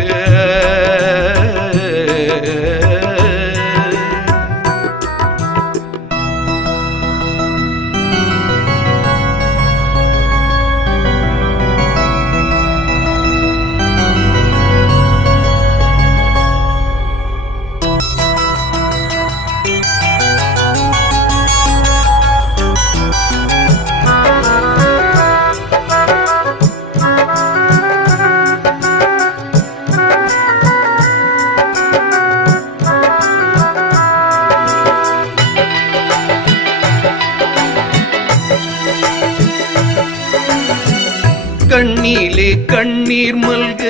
கண்ணிலே கண்ணீர் மல்க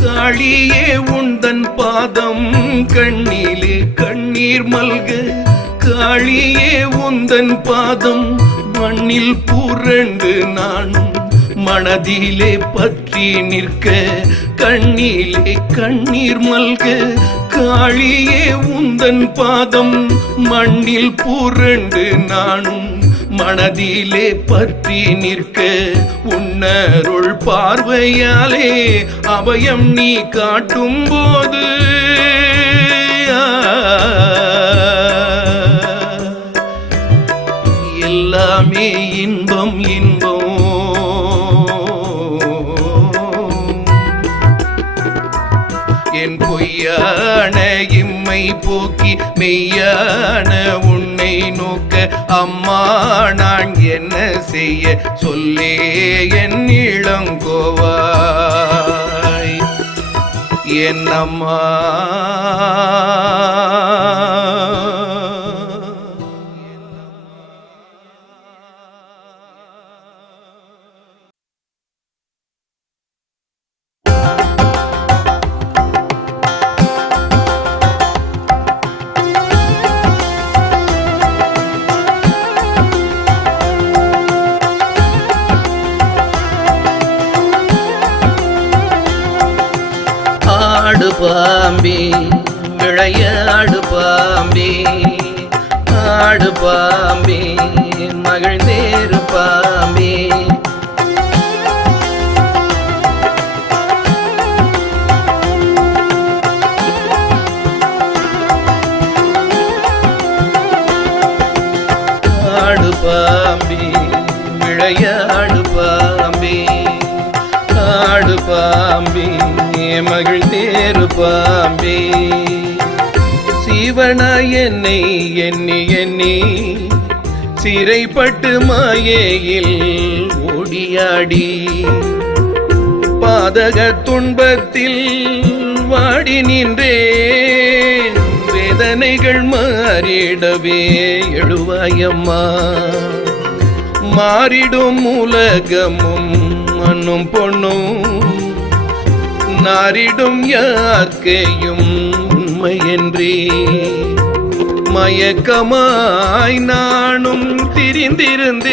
காளியே உந்தன் பாதம் கண்ணிலே கண்ணீர் மல்க காளியே உந்தன் பாதம் மண்ணில் புரண்டு நானும் மனதிலே பற்றி நிற்க கண்ணிலே கண்ணீர் மல்க காளியே உந்தன் பாதம் மண்ணில் புரண்டு நானும் மனதிலே பற்றி நிற்க உன்னருள் பார்வையாலே அபயம் நீ காட்டும் போது எல்லாமே இன்பம் இன்பம் என் பொய்யான இம்மை போக்கி மெய்யான உன்னை நோக்க அம்மா நான் என்ன செய்ய சொல்லே என் இளங்கோவாய் என் அம்மா பாம்பே விளையாடு பாம்பே ஆடு பாம்பே மகிழ்ந்தேறு பாம்பே ஆடு பாம்பே விளையாடு பாம்பே ஆடு பாம்பே மகிழ்ந்தேறு பாம்பே சிவனாய் என்னை எண்ணி எண்ணி சிறைப்பட்டு மாயையில் ஓடியாடி பாதக துன்பத்தில் வாடி நின்றேன். வேதனைகள் மாறிடவே எழுவாயம்மா. மாறிடும் உலகமும் மண்ணும் பொண்ணும் நாரிடும் யாக்கையும் உண்மையன்றி மயக்கமாய் நானும் திரிந்திருந்தேன்.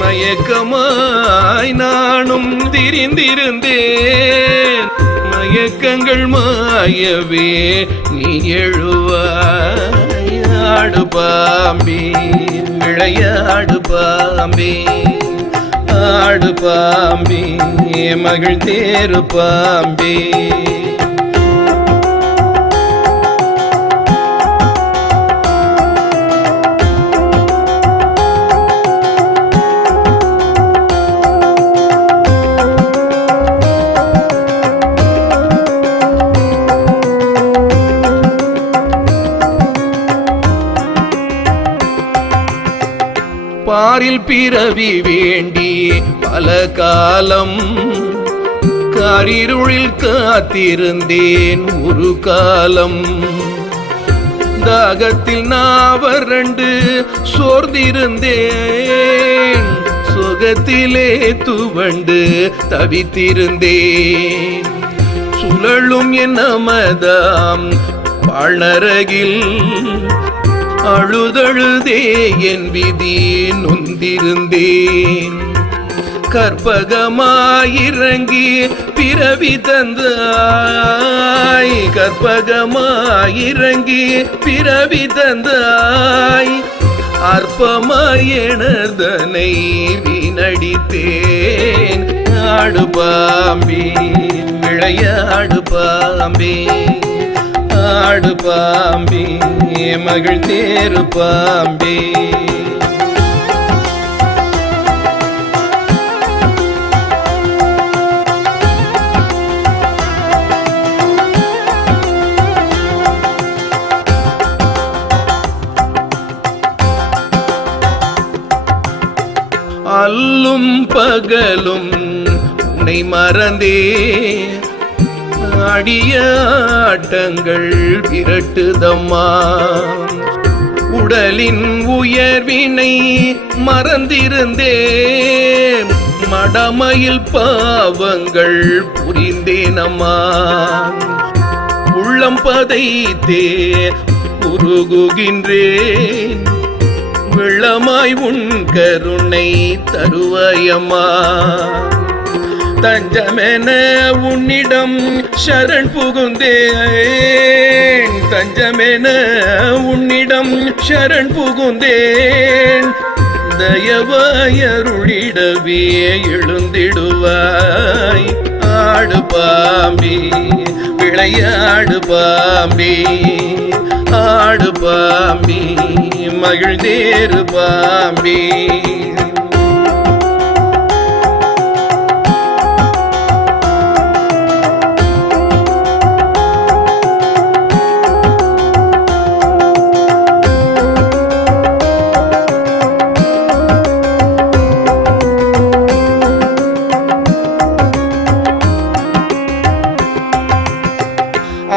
மயக்கமாய் நானும் திரிந்திருந்தேன். மயக்கங்கள் மாயவே நீ எழுவாய். ஆடு பாம்பே விளையாடு பாம்பே, ஆடு பாம்பே மகிழ் தேரு பாம்பே. பாரில் பிறவி வேண்டி பல காலம் காரிருளில் காத்திருந்தேன் ஒரு காலம். தாகத்தில் நாவரண்டு சோர்ந்திருந்தேன். சுகத்திலே துவண்டு தவித்திருந்தேன். சுழலும் என் நமதாம் வாழ்நரகில் அழுதழுதே என் விதி நொந்திருந்தேன். கற்பகமாயிறங்கி பிறவி தந்தாய். கற்பகமாயிறங்கி பிறவி தந்தாய். அற்பமாயனதனை வீணடித்தேன். ஆடு பாம்பே விளையாடு பாம்பே, ஆடு பாம்பே மகிழ் தேரு பாம்பே. அல்லும் பகலும் உன்னை மறந்தே அடியாட்டங்கள் விரட்டுதம்மா. உடலின் உயர்வினை மறந்திருந்தேன். மடமையில் பாவங்கள் புரிந்தேனம்மா. உள்ளம் பதைத்தே உருகுகின்றேன். வெள்ளமாய் உன் கருணை தருவாயம்மா. தஞ்சமென உன்னிடம் சரண் புகுந்தேன். தஞ்சமென உன்னிடம் சரண் புகுந்தேன். தயவாயருளிடவே எழுந்திடுவாய். ஆடு பாம்பே விளையாடு பாம்பே, ஆடு பாம்பே மகிழ் தேரு பாம்பே.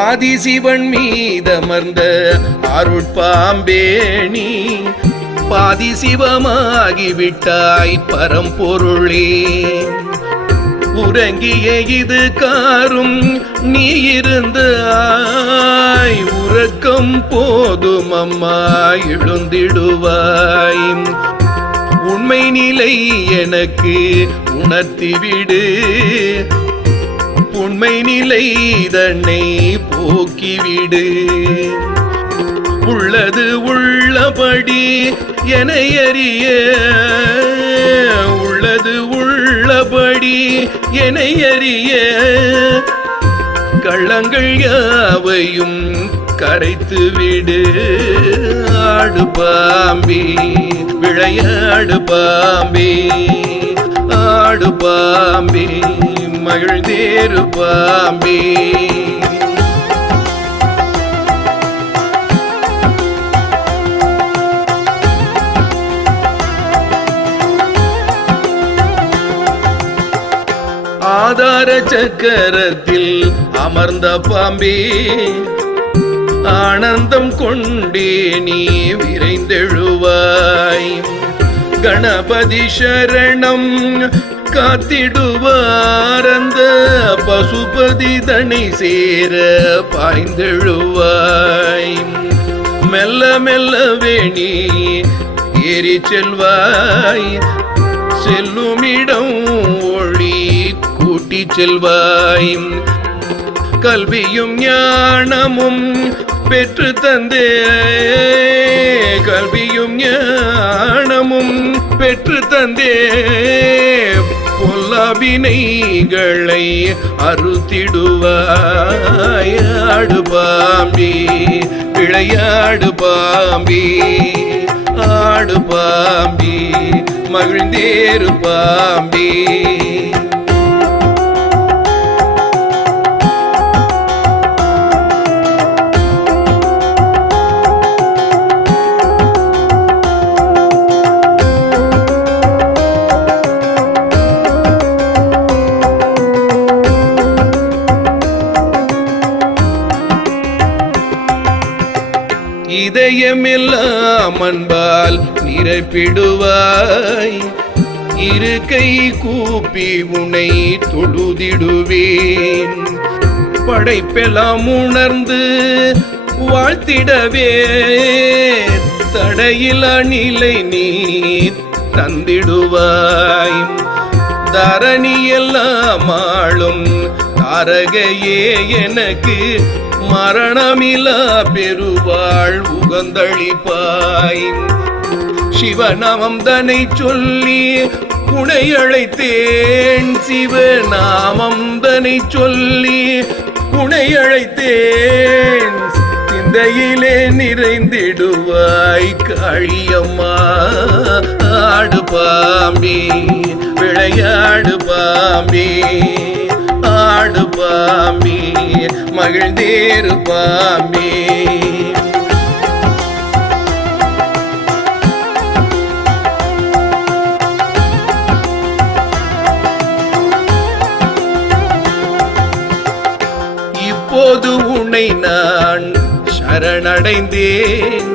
ஆதிசிவன் மீதமர்ந்த அருட்பாம்பே நீ பாதி சிவமாகிவிட்டாய் பரம்பொருளே. உறங்கிய இது காரும் நீ இருந்தாய். உறக்கம் போதும் அம்மா எழுந்திடுவாய். உண்மை நிலை எனக்கு உணர்த்திவிடு. உண்மை நிலை தன்னை போக்கிவிடு. உள்ளது உள்ளபடி என அறிய. உள்ளது உள்ளபடி என அறிய. கள்ளங்கள் யாவையும் கரைத்து விடு. ஆடு பாம்பே விளையாடு பாம்பே, ஆடு பாம்பே மகிழ் தேரு பாம்பே. ஆதார சக்கரத்தில் அமர்ந்த பாம்பே ஆனந்தம் கொண்டே நீ விரைந்தெழுவாய். கணபதி சரணம் காத்திடுவார் அந்த பசுபதி தனி சேர பாய்ந்தெழுவாய். மெல்ல மெல்ல வேணி ஏறி செல்வாய். செல்லுமிடம் ஒளி கூட்டி செல்வாய். கல்வியும் ஞானமும் பெற்று தந்தே கல்வியும் ஞானமும் பெற்று தந்தே பொல்லாவினைகளை அறுத்திடுவாய். ஆடு பாம்பி விளையாடு பாம்பி ஆடு பாம்பி மகிழ்ந்தேறு பாம்பி. இதயமெல்லாம் அன்பால் நிரப்பிடுவாய். இரு கை கூப்பி உனை தொழுதிடுவேன். படைப்பெல்லாம் உணர்ந்து வாழ்த்திடவே தடையிலா நிலை நீ தந்திடுவாய். தரணியெல்லாம் ஆளும் தாரகையே எனக்கு மரணமிலா பெருவாள் உகந்தளிப்பாய். சிவநாமம் தனை சொல்லி உனை அழைத்தேன். சிவநாமம் தனை சொல்லி உனை அழைத்தேன். சிந்தையிலே நிறைந்திடுவாய் காளியம்மா. ஆடு பாம்பி விளையாடு பாம்பி ஆடு பாம்பி மகிழ்ந்தேறு பாம்பி. இப்போது உன்னை நான் சரணடைந்தேன்.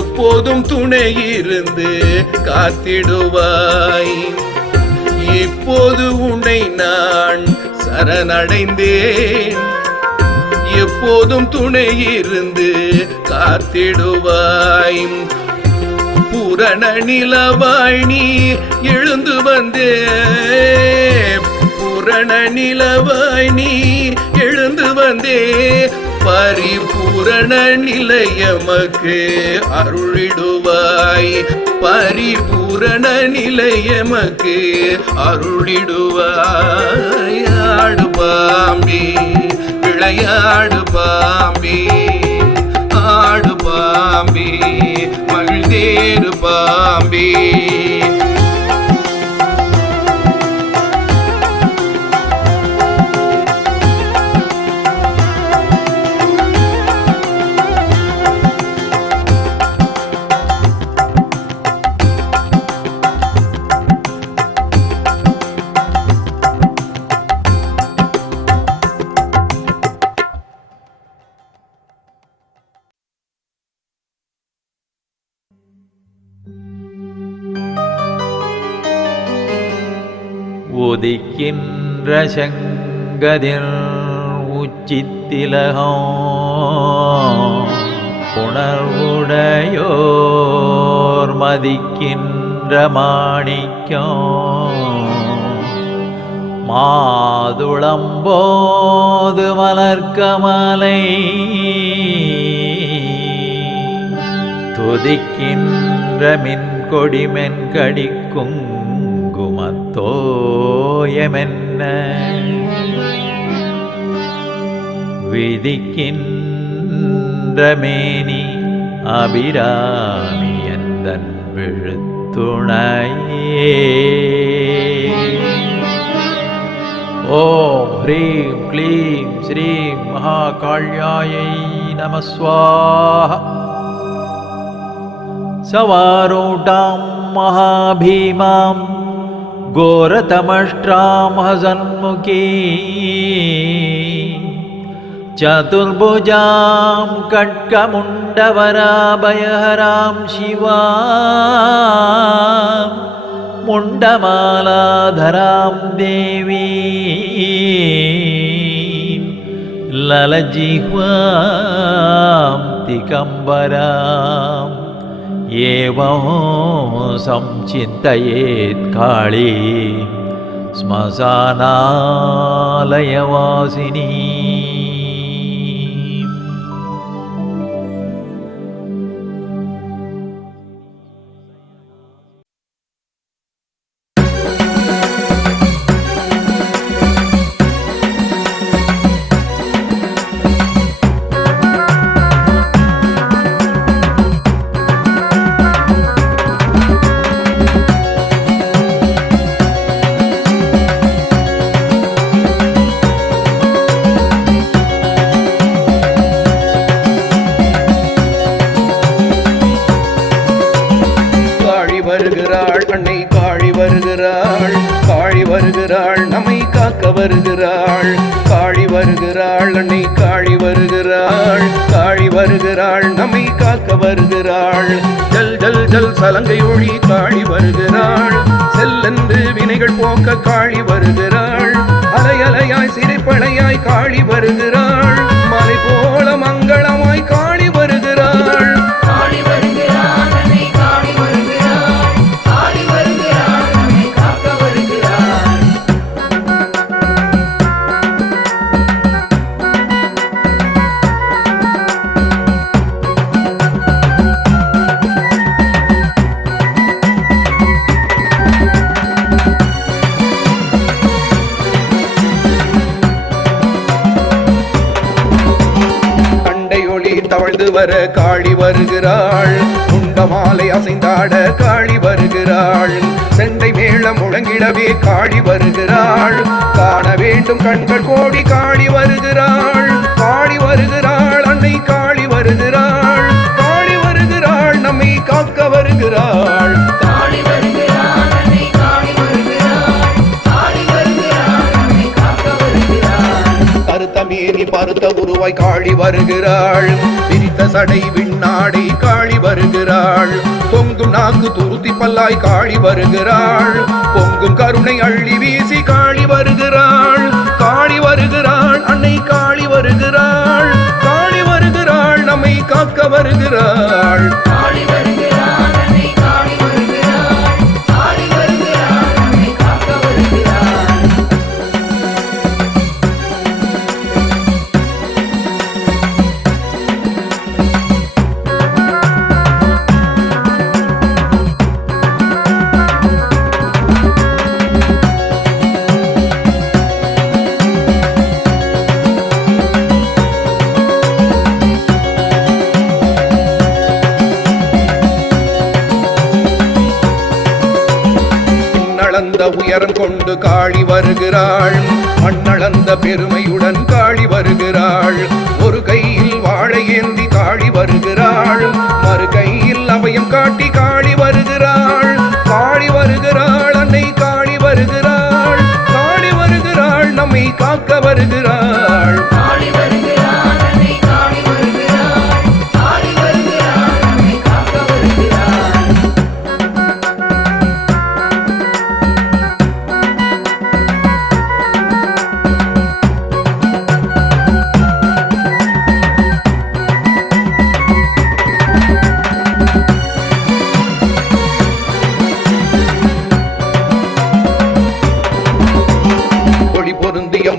எப்போதும் துணையிருந்து காத்திடுவாய். இப்போது உன்னை நான் சரணடைந்தேன். எப்போதும் துணையிருந்து காத்திடுவாய். பூரண நிலவாய் நீ எழுந்து வந்தே. பூரண நிலவாய் நீ எழுந்து வந்தே. பரிபூரண நிலையமக்கு அருளிடுவாய். பரிபூரண நிலையமக்கு அருளிடுவாய். ஆடு பாம்பி விளையாடு பாம்பி ஆடு பாம்பி மகிழ்ந்தேறு பாம்பி. உதிக்கின்ற செங்கதிர் உச்சித்திலகம் உணர்வுடையோர் மதிக்கின்ற மாணிக்கம் மாதுளம்போது மலர்கமலை துதிக்கின்ற மின்கொடி மென்கடிக்கும் குமத்தோயமென்ன விதிக்கின்ற மேனி அபிராமி எந்தன் விழுத்துணையே. ஓம் ஹ்ரீம் க்ளீம் ஸ்ரீம் மகாகாள்யாயை நமஸ்வாஹா. சவாரூடாம் மகாபீமாம் घोरतमष्ट्रां हसन्मुखी चतुर्भुजां खड्गमुण्डवराभयहरां शिवां मुण्डमालाधरां देवी ललजिह्वां दिगम्बराम् एवं संचिन्तयेत् काली श्मशानालयवासिनी। வருகிறாள் அன்னை காளி வருகிறாள், காளி வருகிறாள் நம்மை காக்க வருகிறாள். காளி வருகிறாள் அன்னை காளி வருகிறாள், காளி வருகிறாள் நம்மை காக்க வருகிறாள். ஜல் ஜல் ஜல் சலங்கை ஒளி காளி வருகிறாள், செல்லென்று வினைகள் போக்க காளி வருகிறாள். அலை அலையாய் சிறைப்படையாய் காளி வருகிறாள், மலை போல மங்களமாய் காளி வருகிறாள். காளி வருகிறாள் அன்னை காளி வருகிறாள், காளி வருகிறாள் நம்மை காக்க வருகிறாள். தவழ்ந்து வர காளி வருகிறாள், உண்ட மாலை அசைந்தாட காளி வருகிறாள். செண்டை மேளம் முழங்கிடவே காளி வருகிறாள், காண வேண்டும் கண்கள் கோடி காளி வருகிறாள். காளி வருகிறாள் அன்னை காளி வருகிறாள், காளி வருகிறாள் நம்மை காக்க வருகிறாள். காளி வருகிறாள் அன்னை காளி வருகிறாள், காளி வருகிறாள் நம்மை காக்க வருகிறாள். கருத்த மீறி பருத்த உருவாய் காளி வருகிறாள், விரித்த சடை விண்ணாடை காளி வருகிறாள். பொங்கும் நாக்கு துருத்தி பல்லாய் காளி வருகிறாள், பொங்கும் கருணை அள்ளி வீசி காளி வருகிறாள். காளி வருகிறாள் அன்னை காளி வருகிறாள், காளி வருகிறாள் நம்மை காக்க வருகிறாள். காளி வருகிறாள் அன்னை காளி வருகிறாள், காளி வருகிறாள் நம்மை காக்க வருகிறாள். உயரம் கொண்டு காளி வருகிறாள், மண்ணளந்த பெருமையுடன் காளி வருகிறாள். ஒரு கையில் வாழை ஏந்தி காளி வருகிறாள், மறு கையில் அபயம் காட்டி காளி வருகிறாள். காளி வருகிறாள் அன்னை காளி வருகிறாள், காளி வருகிறாள் நம்மை காக்க வருகிறாள். காளி வருகிறாள் அன்னை காளி வருகிறாள், காளி வருகிறாள் நம்மை காக்க வருகிறாள்.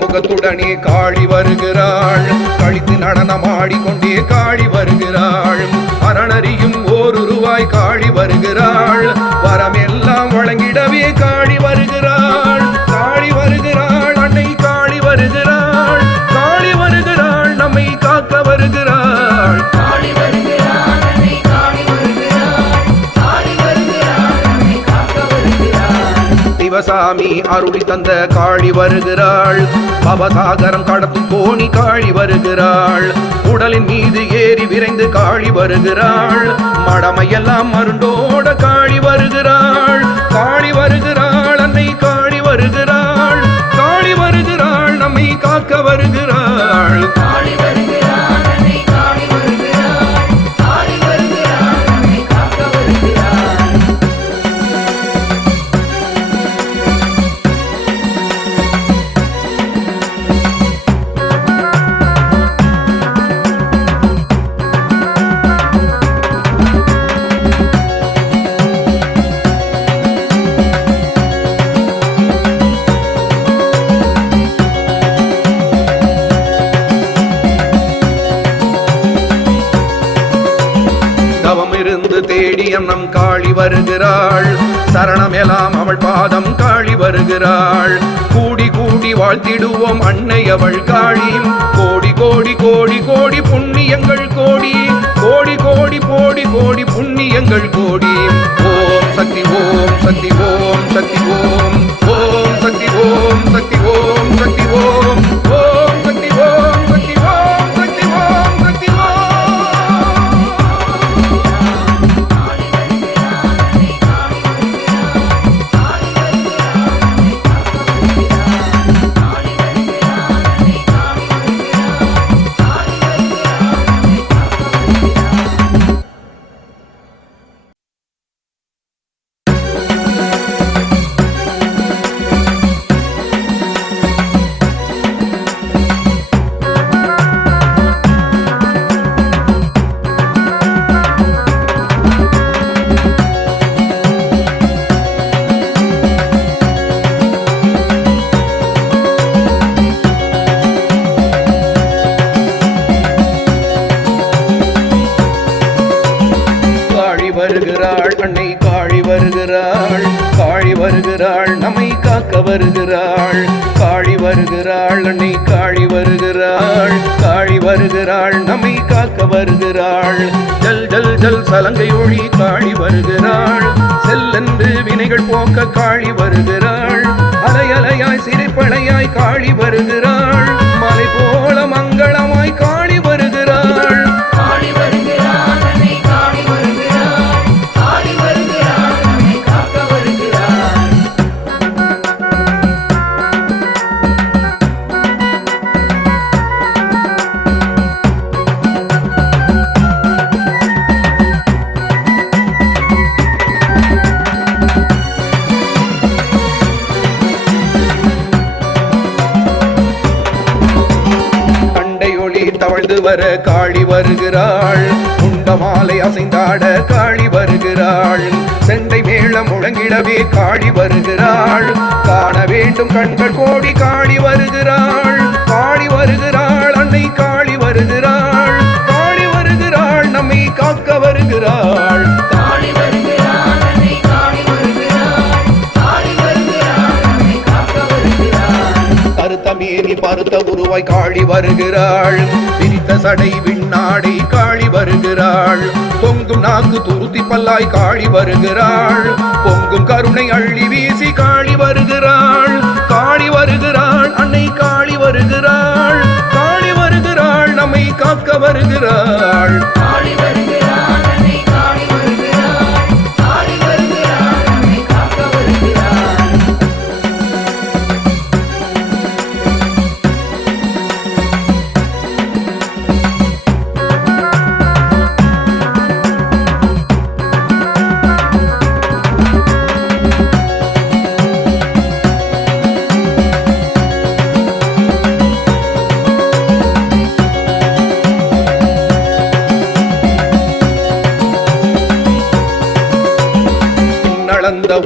முகத்துடனே காளி வருகிறாள், கழித்து நடனம் ஆடிக்கொண்டே காளி வருகிறாள். அரணறியும் ஓருருவாய் காளி வருகிறாள், வரமெல்லாம் வழங்கிடவே காளி வருகிறாள். காளி வருகிறாள் அன்னை காளி வருகிறாள், காளி வருகிறாள் நம்மை காக்க வருகிறாள். காளி வருகிறாள் அன்னை காளி வருகிறாள், காளி வருகிறாள் நம்மை காக்க வருகிறாள். சிவசாமி அருளி தந்த காளி வருகிறாள், பவசாகரம் கடத்தும் கோணி காளி வருகிறாள். உடலின் மீது ஏறி விரைந்து காளி வருகிறாள், மடமையெல்லாம் மருண்டோட காளி வருகிறாள். காளி வருகிறாள் அன்னை காட்டிலிருந்து தேடிய நம் காளி வருகிறாள். சரணமெல்லாம் அவள் பாதம் காளி வருகிறாள். கூடி கூடி வாழ்த்திடுவோம் அன்னை அவள் காளி. கோடி கோடி கோடி கோடி புண்ணியங்கள் கோடி, கோடி கோடி கோடி கோடி புண்ணியங்கள் கோடி. ஓம் சக்தி ஓம் சக்தி ஓம் சக்தி ஓம் ஓம் சக்தி ஓம் சக்தி ஓம் சக்தி ஓம் ஓம் சக்தி ஓம் சக்தி ஓம் சக்தி ஓம் சக்தி ஓம். வருகிறாள் அன்னை காளி வருகிறாள். காளி வருகிறாள் நம்மை காக்க வருகிறாள். காளி வருகிறாள் அன்னை காளி வருகிறாள். காளி வருகிறாள் நம்மை காக்க வருகிறாள். ஜல் ஜல் ஜல் சலங்கை ஒளி காளி வருகிறாள். செல்லென்று வினைகள் போக்க காளி வருகிறாள். அலை அலையாய் சிறைப்படையாய் காளி வருகிறாள். மலை போல மங்களமாய் காளி வருகிறாள். தவழ்ந்து வர காளி வருகிறாள். உண்ட மாலை அசைந்தாட காளி வருகிறாள். செண்டை மேளம் முழங்கிடவே காளி வருகிறாள். காண வேண்டும் கண்கள் கோடி காளி வருகிறாள். காளி வருகிறாள் அன்னை காளி வருகிறாள். காளி வருகிறாள் நம்மை காக்க வருகிறாள். மீறி பருத்த உருவாய் காளி வருகிறாள். பிரித்த சடை விண்ணாடை காளி வருகிறாள். பொங்கும் நாக்கு துருத்தி பல்லாய் காளி வருகிறாள். பொங்கும் கருணை அள்ளி வீசி காளி வருகிறாள். காளி வருகிறாள் அன்னை காளி வருகிறாள். காளி வருகிறாள் நம்மை காக்க வருகிறாள்.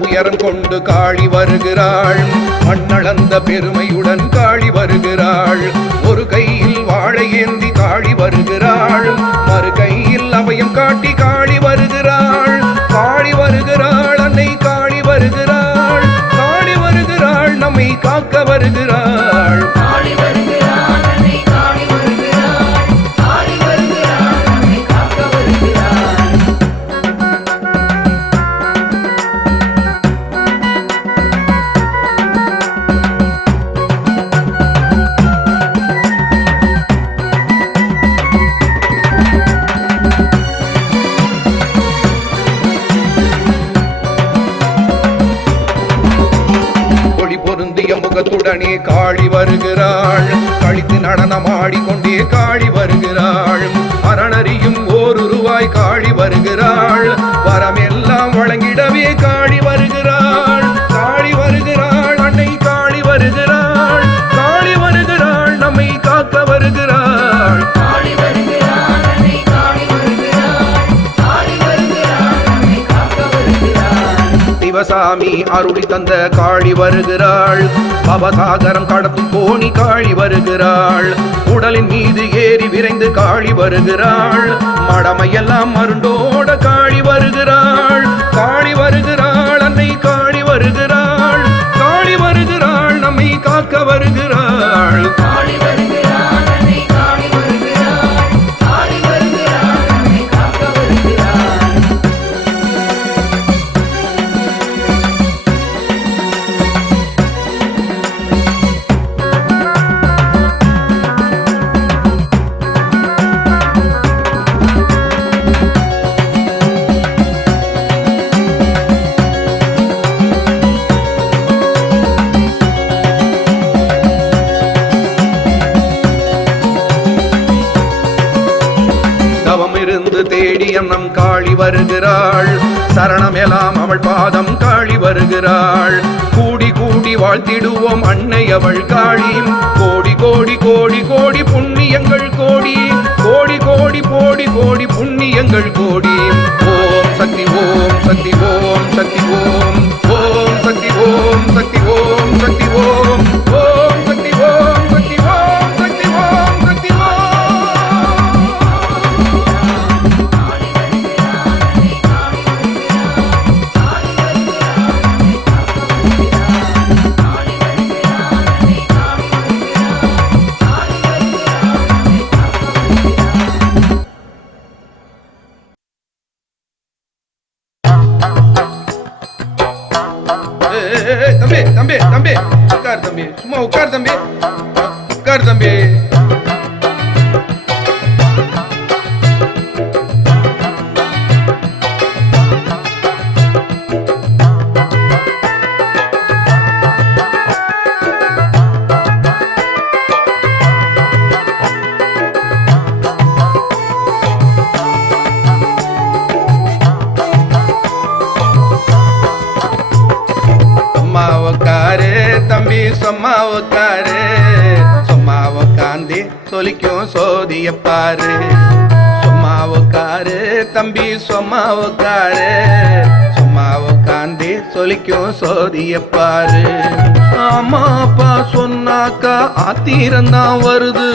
உயரம் கொண்டு காளி வருகிறாள். மண்ணளந்த பெருமையுடன் காளி வருகிறாள். ஒரு கையில் வாழை ஏந்தி காளி வருகிறாள். மறு கையில் அபயம் காட்டி காளி வருகிறாள். காளி வருகிறாள் அன்னை காளி வருகிறாள். காளி வருகிறாள் நம்மை காக்க வருகிறாள். முகத்துடனே காளி வருகிறாள். கழித்து நடனம் ஆடிக்கொண்டே காளி வருகிறாள். அரணறியும் ஓருருவாய் காளி வருகிறாள். வரமெல்லாம் வழங்கிடவே காளி வருகிறாள். காளி வருகிறாள் அன்னை காளி வருகிறாள். காளி வருகிறாள் நம்மை காக்க வருகிறாள். சிவசாமி அருளி தந்த காளி வருகிறாள். பவசாகரம் கடத்தும் கோணி காளி வருகிறாள். உடலின் மீது ஏறி விரைந்து காளி வருகிறாள். மடமையெல்லாம் மருண்டோட காளி வருகிறாள். காளி வருகிறாள், அன்னை காளி வருகிறாள். காளி வருகிறாள், நம்மை காக்க வருகிறாள். காளி வருகிறாள், அன்னை காளி வருகிறாள். காளி வருகிறாள், நம்மை காக்க வருகிறாள். தவமிருந்து தேடிய நம் காளி வருகிறாள். சரணமெல்லாம் அவள் பாதம் காளி வருகிறாள். கூடி கூடி வாழ்த்திடுவோம் அன்னை அவள் காளி. கோடி கோடி கோடி கோடி புண்ணியங்கள் கோடி. கோடி கோடி கோடி கோடி புண்ணியங்கள் கோடி. ஓம் சக்தி ஓம் சக்தி ஓம் சக்தி ஓம். ஓம் சக்தி ஓம் சக்தி ஓம் சக்தி ஓம். ஓம் சக்தி ஓம் சக்தி ஓம் சக்தி ஓம் சக்தி ஓம். தம்பி தம்பி தம்பி உட்கார் தம்பி, சும்மா உட்கார் தம்பி, உட்கார் தம்பி. உட்காரு தம்பி, சும்மா உட்காரு. சும்மா உட்காந்து சொலிக்கும் சோதிய பாரு. சும்மா உட்காரு தம்பி, சும்மா உட்காரு. சும்மா உட்காந்து சொலிக்கும் சோதிய பாரு. அம்மா அப்பா சொன்னாக்கா ஆத்திரந்தான் வருது.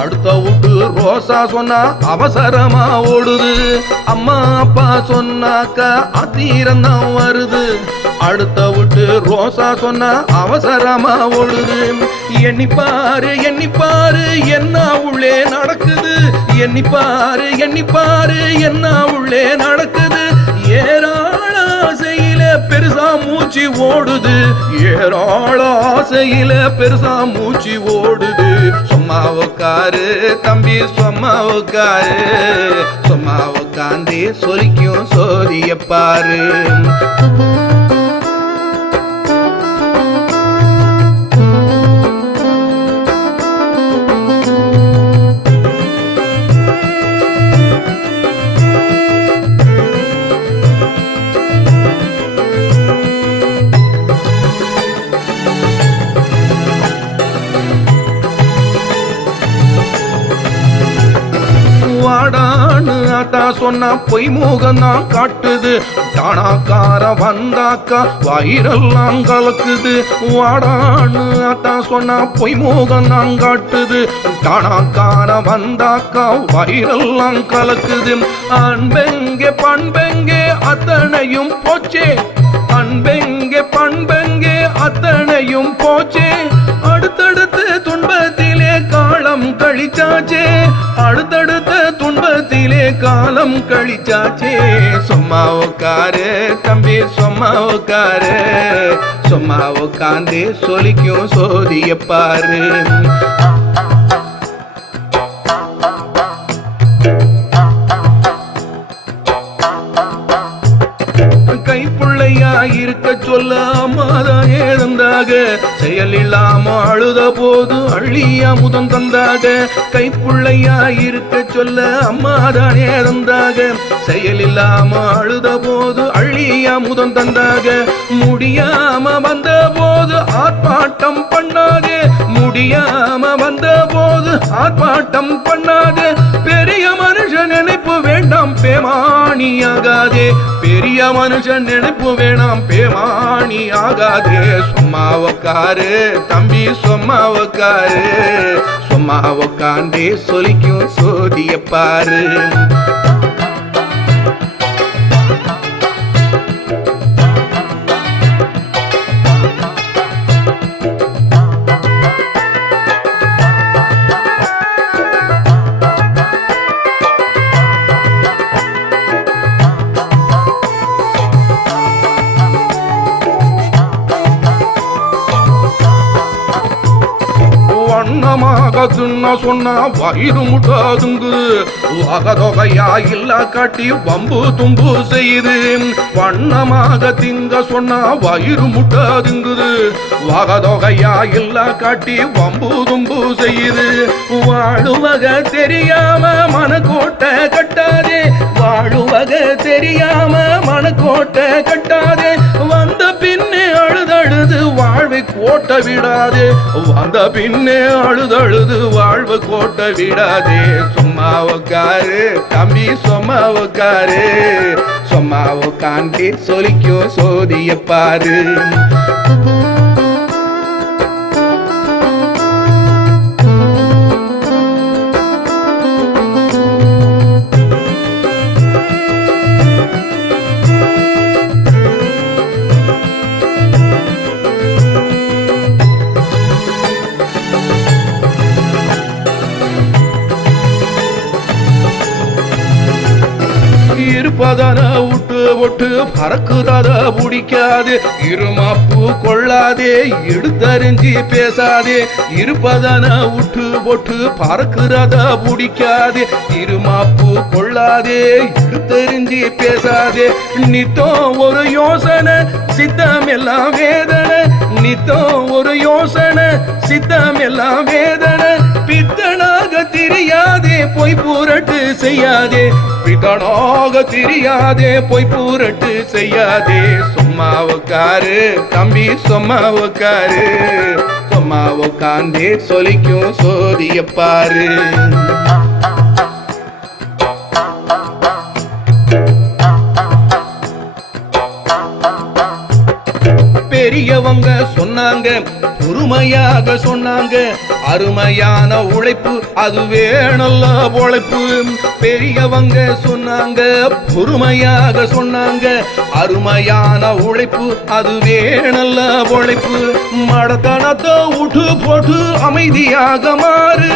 அடுத்த விட்டு ரோசா சொன்னா அவசரமா ஓடுது. அம்மா அப்பா சொன்னாக்கா ஆத்திரந்தான் வருது. அடுத்த விட்டு ரோசா சொன்னா அவசரமா ஓடுது. எண்ணிப்பாரு எண்ணிப்பாரு என்ன உள்ளே நடக்குது. எண்ணிப்பாரு எண்ணிப்பாரு என்ன உள்ளே நடக்குது. ஏராள ஆசையில பெருசா மூச்சு ஓடுது. ஏராள ஆசையில பெருசா மூச்சு ஓடுது. சும்மா உட்காரு தம்பி, சும்மா உட்காரு. சும்மா உட்காந்து சொலிக்கும் சோதிய பாரு. வாடான்னு ஆத்தா சொன்னா பொய் முகந்தான் காட்டுது. தானாக்கார வந்தாக்கா வயிறெல்லாம் கலக்குது. வாடான்னு ஆத்தா சொன்னா பொய் முகந்தான் காட்டுது. தானாக்கார வந்தாக்கா வயிறெல்லாம் கலக்குது. அன்பெங்கே பண்பெங்கே அத்தனையும் போச்சே. அன்பெங்கே பண்பெங்கே அத்தனையும் போச்சே. அடுத்தடுத்து துன்பத்திலே காலம் கழிச்சாச்சே. அடுத்தடுத்த துன்பத்திலே காலம் கழிச்சாச்சே. சும்மா உட்காரு தம்பி, சும்மா உட்காரு. சும்மா உட்காந்து சொலிக்கும் சோதிய பாரு. கைப்புள்ளையா இருக்க சொல்ல அம்மாதான் எழுந்தாக. செயல் இல்லாம அழுத போது அள்ளியா முதன் தந்தாக. கைப்புள்ளையா இருக்க சொல்ல அம்மாதான் எழுந்தாக. செயல் இல்லாம அழுத போது அள்ளியா முதன் தந்தாக. முடியாம வந்த போது ஆர்ப்பாட்டம் பண்ணாத. முடியாம வந்த போது ஆர்ப்பாட்டம் பண்ணாத. பெரிய மனுஷ நினைப்பு வேண்டாம், பேமானி ஆகாதே, பெரிய மனுஷன் நினைப்பு வேணாம் பேமானி ஆகாதே. சும்மா உக்காரு தம்பி சும்மா உக்காரு, சும்மா உக்காண்டே சொலிக்கும் சோதிய பாரு. வண்ணமாக தின்ன சொன்னா வயிறு முட்டாதுங்குது, வகதொகையா இல்ல காட்டி வம்பு தும்பு செய்யுது. வண்ணமாக திங்க சொன்னா வயிறு முட்டாதுங்குது, வகதொகையா இல்ல காட்டி வம்பு தும்பு செய்யுது. வாழுவக தெரியாம மனக்கோட்டை கட்டாதே, வாழுவக தெரியாம மனக்கோட்டை கட்டாதே. வந்த பின்னே அழுதழுது வாழ்வை கோட்ட விடாதே, வந்த பின்னே அழுதழுது வாழ்வு கோட்ட விடாதே. சும்மா உக்காரு தம்பி சும்மா உக்காரு, சும்மா உக்காண்டி சொலிக்கும் சோதிய பாரு. இருப்பதன விட்டு விட்டு பறக்குறத பிடிக்காது, இருமாப்பு கொள்ளாதே எடுத்தறிஞ்சி பேசாதே. இருப்பதன விட்டு விட்டு பறக்குறத பிடிக்காது, இருமாப்பு கொள்ளாதே எடுத்தறிஞ்சி பேசாதே. நித்தம் ஒரு யோசனை சித்தம் எல்லாம் வேதனை, நித்தம் ஒரு யோசனை சித்தம் எல்லாம் வேதனை. பித்தனாக தெரியாதே பொய் பூரட்டு செய்யாதே, பித்தனாக தெரியாதே பொய் பூரட்டு செய்யாதே. சும்மா உக்காரு தம்பி சும்மா உக்காரு, சும்மா உக்காந்தே சொலிக்கும் சோதிய பாரு. பெரியவங்க சொன்னாங்க பொறுமையாக சொன்னாங்க, அருமையான உழைப்பு அதுவே நல்ல உழைப்பு. பெரியவங்க சொன்னாங்க பொறுமையாக சொன்னாங்க, அருமையான உழைப்பு அதுவே நல்ல உழைப்பு. மடத்தனத்தை விட்டு போட்டு அமைதியாக மாறு,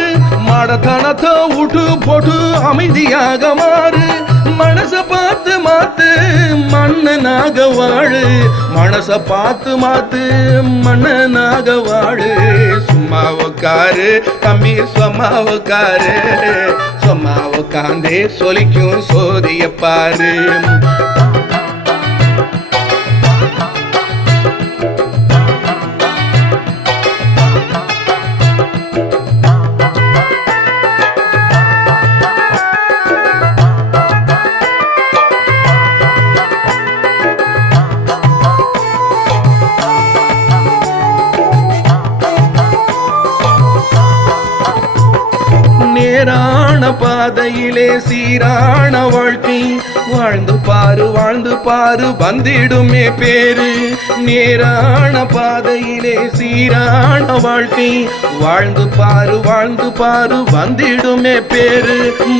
மடத்தனத்தை விட்டு போட்டு அமைதியாக மாறு. மனச பார்த்து மாத்து மன்னனாக வாழு, மனச பார்த்து மாத்து மன்னனாக வாழு. சும்மா உக்காரு தம்பி சும்மா உக்காரு, சும்மா உக்காந்தே சொலிக்கும் சோதிய பாரு. நேரான பாதையிலே சீரான வாழ்க்கை வாழ்ந்து பாரு வாழ்ந்து பாரு வந்திடுமே பேரு. நேரான பாதையிலே சீரான வாழ்க்கை வாழ்ந்து பாரு வாழ்ந்து பாரு வந்திடுமே பேரு.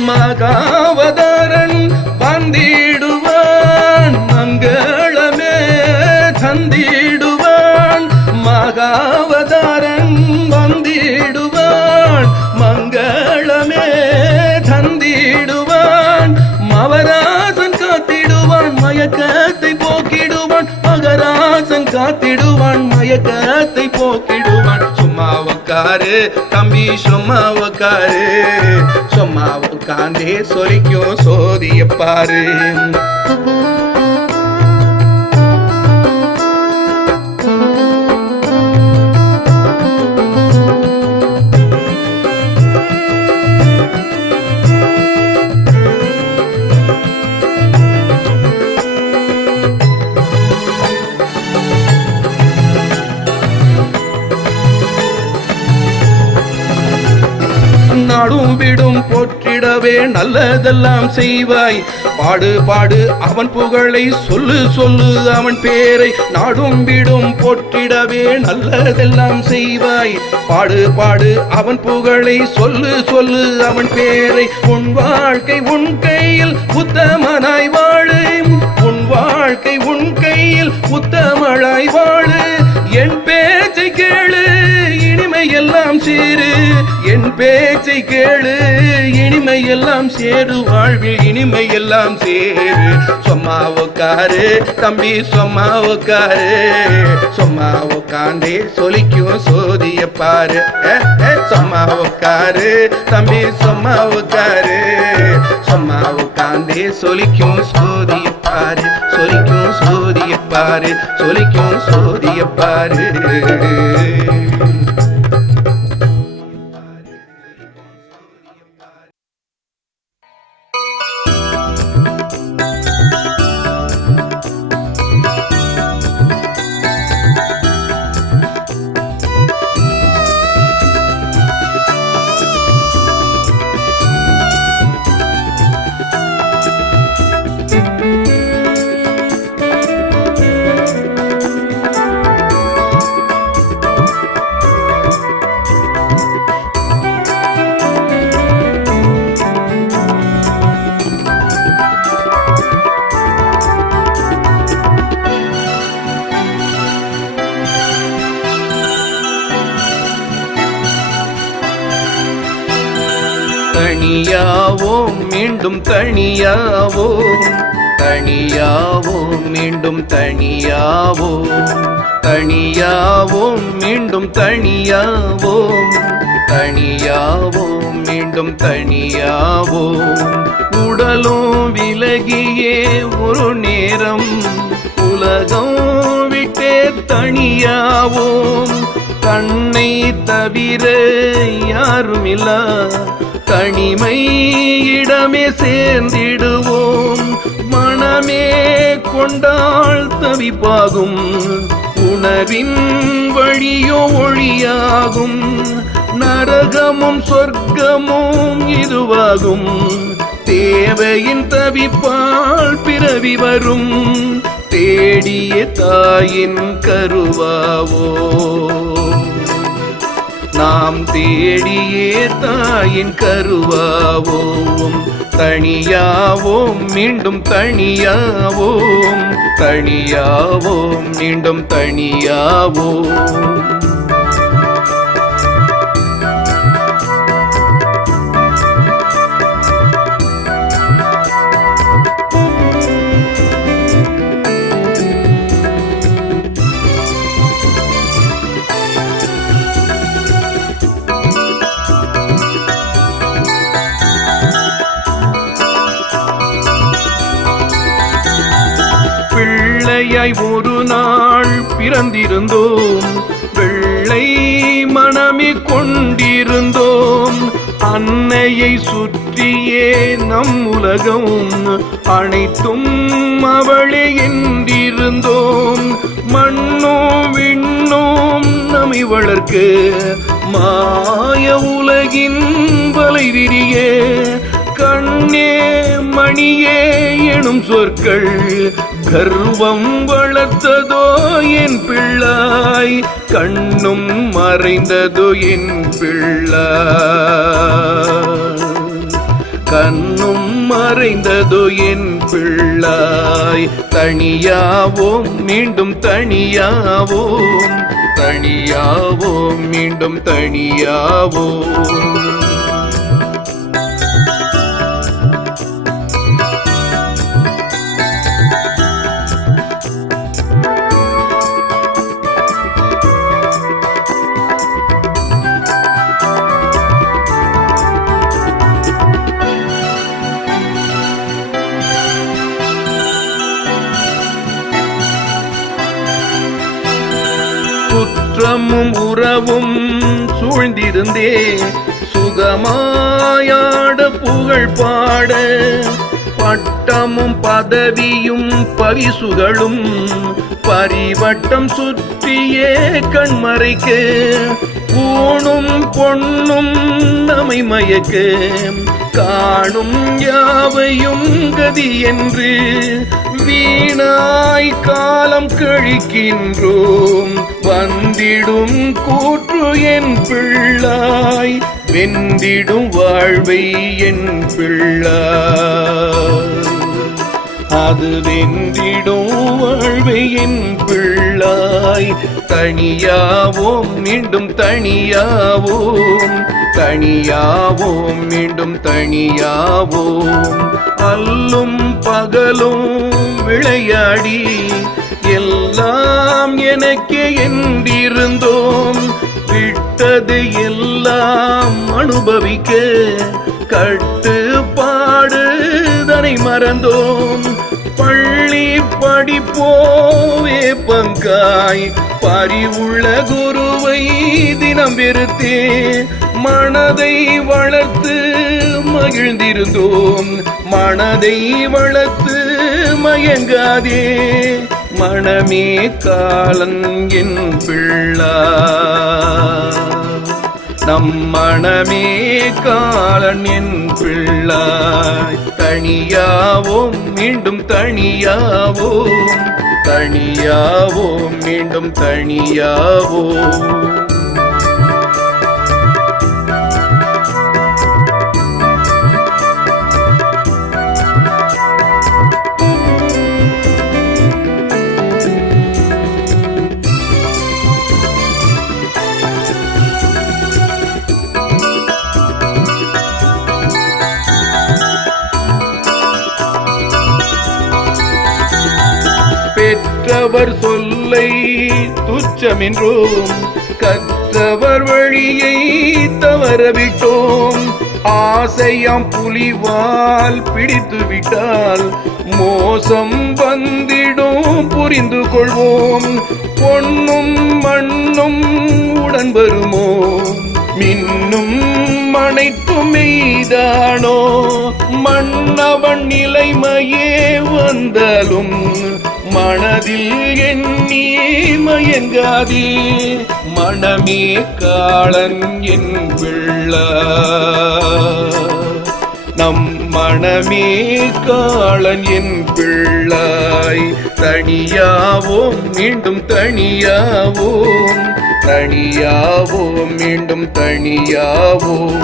மகாவதாரன் வந்திடுவான் மங்களமே தந்திடுவான், மகாவதாரன் வந்திடுவான் மங்களமே தந்திடுவான். மவராசன் காத்திடுவான் மயக்கத்தை போக்கிடுவான், மகராசன் காத்திடுவான் மயக்கத்தை போக்கிடுவான். சும்மா உக்காரு தம்பி சும்மா உக்காரு, சும்மா உக்காந்தே சொலிக்கும் சோதிய பாரு. நாடும் விடும் போற்றிட போற்றிடவே நல்லதெல்லாம் செய்வாய். பாடு பாடு அவன் புகழை, சொல்லு சொல்லு அவன் பேரை, நாடும் வீடும் போற்றிடவே நல்லதெல்லாம் செய்வாய். பாடு பாடு அவன் புகழை, சொல்லு சொல்லு அவன் பேரை. உன் வாழ்க்கை உன் கையில் உத்தமனாய் வாழு, உன் வாழ்க்கை உன் கையில் உத்தமனாய் வாழு. என் பேச்சை கேளு இனிமையெல்லாம் சேரு, என் பேச்சை கேளு இனிமையெல்லாம் சேரு, வாழ்வில் இனிமையெல்லாம் சேரு. சும்மா உட்காரு தம்பி சும்மா உட்காரு, சும்மா உட்காந்தே சொலிக்கும் சோதிய பாரு. சும்மா உட்காரு தம்பி சும்மா உட்காரு, சும்மா உட்காந்தே சொலிக்கும் சோதிய பாரு, சொலிக்கும் சோதிய பாரு, சொலிக்கும் சோதிய பாரு. தனியாவோம் மீண்டும் தனியாவோம், தனியாவோம் மீண்டும் தனியாவோம், தனியாவோம் மீண்டும் தனியாவோம், தனியாவோம் மீண்டும் தனியாவோம். உடலும் விலகியே ஒரு நேரம் உலகம் விட்டே தனியாவோம். கண்ணை தவிர யாருமில்லா தனிமை இடமே சேர்ந்திடுவோம். மனமே கொண்டால் தவிப்பாகும், உணவின் வழியோ ஒளியாகும். நரகமும் சொர்க்கமும் இதுவாகும், தேவையின் தவிப்பால் பிறவி வரும். தேடிய தாயின் கருவாவோ, நாம் தேடியே தாயின் கருவாவோம். தனியாவோம் மீண்டும் தனியாவோம், தனியாவோம் மீண்டும் தனியாவோம். பிள்ளையாய் ஒரு நாள் பிறந்திருந்தோம், வெள்ளை மனமே கொண்டிருந்தோம். அன்னையை சுற்றியே நம் உலகம், அனைத்தும் அவளே என்றிருந்தோம். மண்ணோம் விண்ணோம் நம்மை வளர்க்க, மாய உலகின் வலை விரிய. கண்ணே மணியே எனும் சொற்கள் கர்வம் வளர்த்ததோ என் பிள்ளாய், கண்ணும் மறைந்ததோ என் பிள்ளாய், கண்ணும் மறைந்ததோ என் பிள்ளாய். தனியாவோம் மீண்டும் தனியாவோம், தனியாவோம் மீண்டும் தனியாவோம். சுற்றமும் உறவும் சூழ்ந்திருந்தே சுகமாயாட புகழ் பாட. பட்டமும் பதவியும் பரிசுகளும் பரிவட்டம் சுற்றியே கண்மறைக்க. பூணும் பொன்னும் நம்மை மயக்க, காணும் யாவையும் கதி என்று வீணாய் காலம் கழிக்கின்றோம். வந்திடும் கூற்று என் பிள்ளாய், வெந்திடும் வாழ்வை என் பிள்ளாய், அது வெந்திடும் வாழ்வை என் பிள்ளாய். தனியாவோம் மீண்டும் தனியாவோம், தனியாவோம் மீண்டும் தனியாவோம். அல்லும் பகலும் விளையாடி எல்லாம் எனக்கே என்றிருந்தோம். விட்டது எல்லாம் அனுபவிக்க கட்டுப்பாடு தனை மறந்தோம். பள்ளி படிப்போவே பங்காய் பறிவுள்ள குருவை தினம் வெறுத்தே மனதை வளர்த்து மகிழ்ந்திருந்தோம். மனதை வளர்த்து மயங்காதே, மனமே காலன் என் பிள்ளாய், நம் மனமே காலன் என் பிள்ளாய். தனியாவோம் மீண்டும் தனியாவோம், தனியாவோம் மீண்டும் தனியாவோம். பெற்றவர் சொல்லை துச்சமென்றோம், கற்றவர் வழியை தவறவிட்டோம். ஆசையாம் புலிவால் பிடித்து விட்டால் மோசம் வந்திடும் புரிந்து கொள்வோம். பொன்னும் மண்ணும் உடன் வருமோ, மின்னும் அனைத்தும் மெய்தானோ. மன்னவன் நிலைமையே வந்தாலும் மனதில் எண்ணி மயங்காதே, மனமே காலன் என் பிள்ளாய், நம் மனமே காலன் என் பிள்ளாய். தனியாவோம் மீண்டும் தனியாவோம், தனியாவோம் மீண்டும் தனியாவோம்.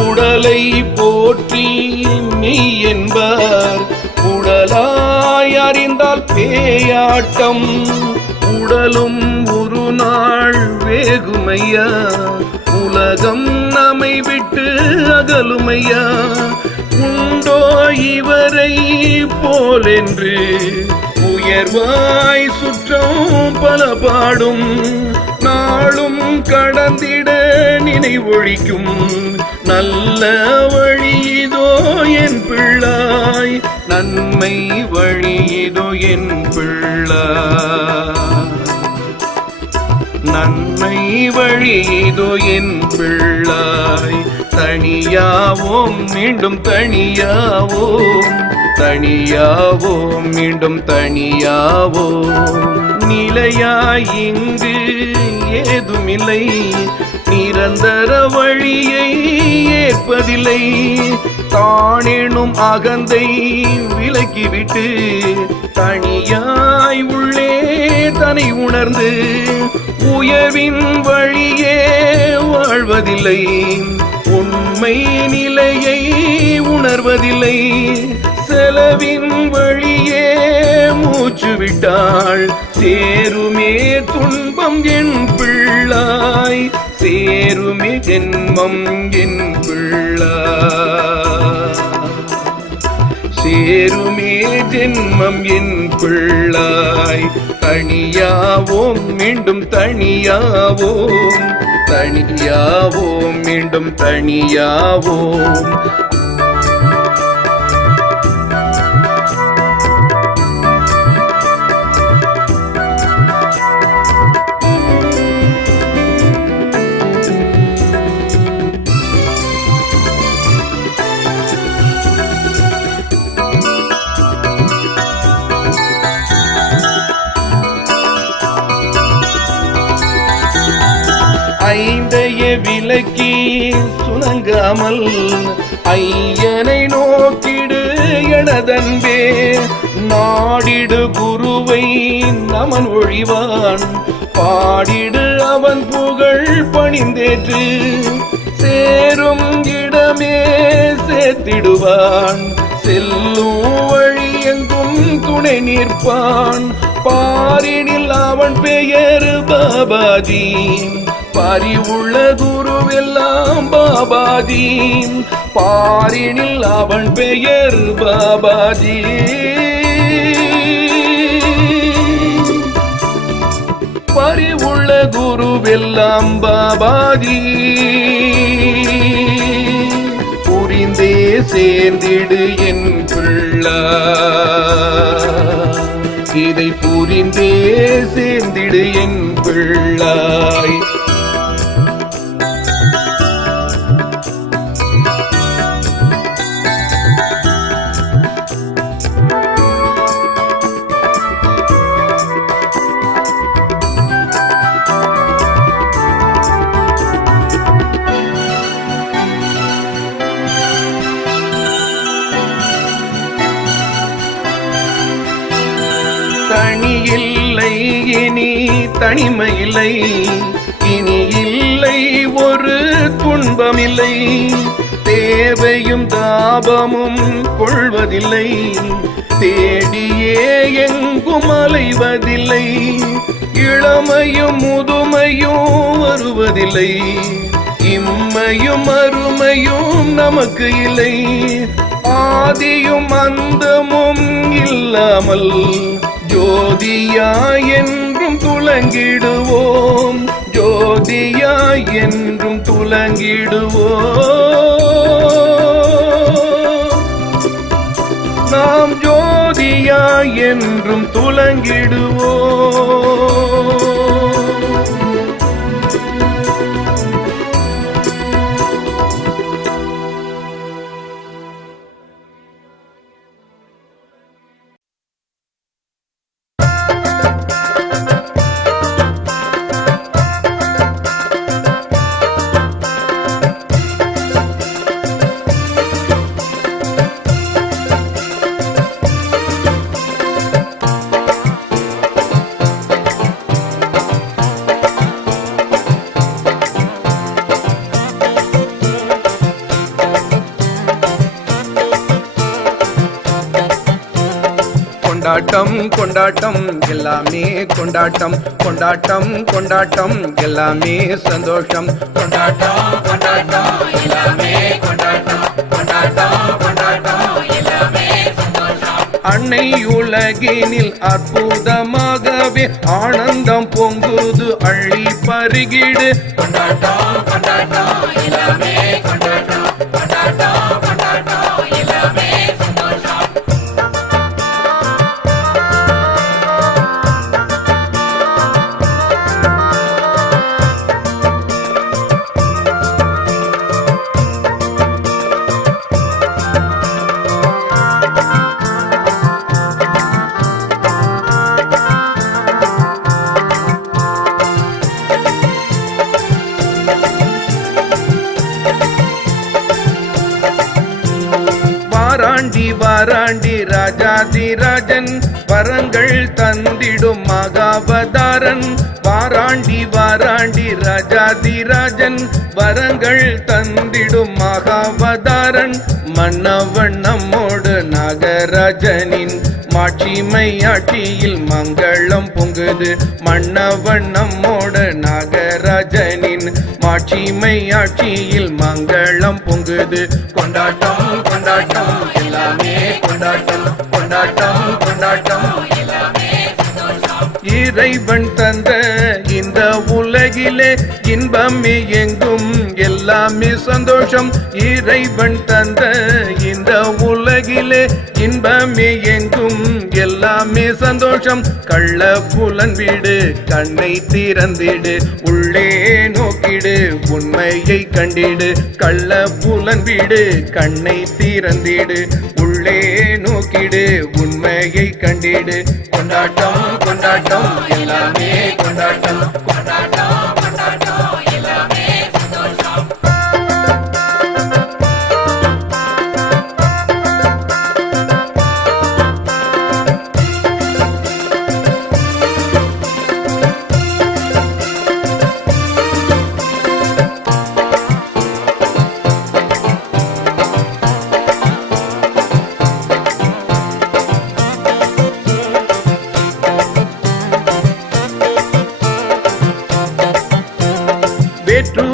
உடலை போற்றி மெய் என்பார், உடலாய் அறிந்தால் பேயாட்டம். உடலும் ஒரு நாள் வேகுமையா, உலகம் நம்மை விட்டு அகலுமையா. உண்டோ இவரை போலென்று உயர்வாய் சுற்றம் பல பாடும். நாளும் கடந்திட நினைவொழிக்கும் நல்ல வழியிதோ என் பிள்ளாய், நன்மை வழியிதோ என் பிள்ளாய், நன்மை வழியிதோ என் பிள்ளாய். தனியாவோம் மீண்டும் தனியாவோம், தனியாவோம் மீண்டும் தனியாவோம். நிலையாய் இங்கு ஏதுமில்லை, நிரந்தர வழியை ஏற்பதில்லை. தானெனும் அகந்தை விலக்கிவிட்டு தனியாய் உள்ளே தனி உணர்ந்து உயர்வின் வழியே வாழ்வதில்லை. உண்மை நிலையை உணர்வதில்லை. செலவின் வழியே மூச்சு விட்டாள் சேருமே துன்பம் என் பிள்ளாய், சேருமே ஜென்மம் என் பிள்ளாய், சேருமே ஜென்மம் என் பிள்ளாய். தனியாவோம் மீண்டும் தனியாவோம், தனியாவோம் மீண்டும் தனியாவோம். ஐந்தைய விலக்கி சுணங்காமல் ஐயனை நோக்கிடு எனதன்பே நாடிடு குருவை நமன் ஒழிவான் பாடிடு அவன் புகழ் பணிந்தேற்று சேரும் இடமே சேர்த்திடுவான் செல்லும் வழி எங்கும் துணை நிற்பான் பாரினில் அவன் பெயர் பாபாஜி பறிவுள்ள குருவெல்லாம் பாபாஜி பாரினில் அவன் பெயர் பாபாஜி பறிவுள்ள குருவெல்லாம் பாபாஜி புரிந்தே சேர்ந்திடு என் பிள்ளை இதை புரிந்தே சேர்ந்திடு என் பிள்ளாய் தனி இல்லை இனி தனிமையில்லை இனி இல்லை ஒரு துன்பமில்லை தேவையும் தாபமும் கொள்வதில்லை தேடியே எங்கும் அலைவதில்லை இளமையும் முதுமையும் வருவதில்லை இம்மையும் அருமையும் நமக்கு இல்லை ஆதியும் அந்தமும் இல்லாமல் ஜோதியாய் என்றும் துலங்கிடுவோம் ஜோதியாய் என்றும் துலங்கிடுவோம் நாம் ஜோதியாய் என்றும் துலங்கிடுவோம் கொண்டாட்டம் கொண்டாட்டம் எல்லாமே கொண்டாட்டம் கொண்டாட்டம் கொண்டாட்டம் எல்லாமே சந்தோஷம் கொண்டாட்டம் கொண்டாட்டம் எல்லாமே கொண்டாட்டம் கொண்டாட்டம் கொண்டாட்டம் எல்லாமே சந்தோஷம் அன்னை உலகினில் அற்புதமாகவே ஆனந்தம் பொங்குது அள்ளி பருகிடு கொண்டாட்டம் கொண்டாட்டம் எல்லாமே கொண்டாட்டம் கொண்டாட்டம் கொண்டாட்டம் எல்லாமே சந்தோஷம் வாராண்டி ராஜாதிராஜன் வரங்கள் தந்திடும் மகாவதாரன் வாராண்டி ராஜாதிராஜன் வரங்கள் தந்திடும் மகாவதாரன் மன்னவன் நம்மோடு நாகராஜனின் மாட்சிமை ஆட்சியில் மங்களம் பொங்குது மன்னவன் நம்மோடு நாகராஜனின் மாட்சிமை ஆட்சியில் மங்களம் பொங்குது கொண்டாட்டம் கொண்டாட்டம் எல்லாமே கொண்டாட்டம் கொண்டாட்டம் கொண்டாட்டம் எல்லாமே சந்தோஷம் இறைவன் தந்த இந்த உலகிலே இன்பமே எங்கும் எல்லாமே சந்தோஷம் இறைவன் தந்த இந்த உலகிலே இன்பமே எங்கும் எல்லாமே சந்தோஷம் கள்ள புலன் வீடு கண்ணை திறந்திடு உள்ளே நோக்கிடு உண்மையை கண்டிடு கள்ள புலன் வீடு கண்ணை திறந்திடு உள்ளே நோக்கிடு உண்மையை கண்டிடு கொண்டாட்டம் கொண்டாட்டம் எல்லாமே கொண்டாட்டம் கொண்டாட்டம் கொண்டாட்டம் எல்லாமே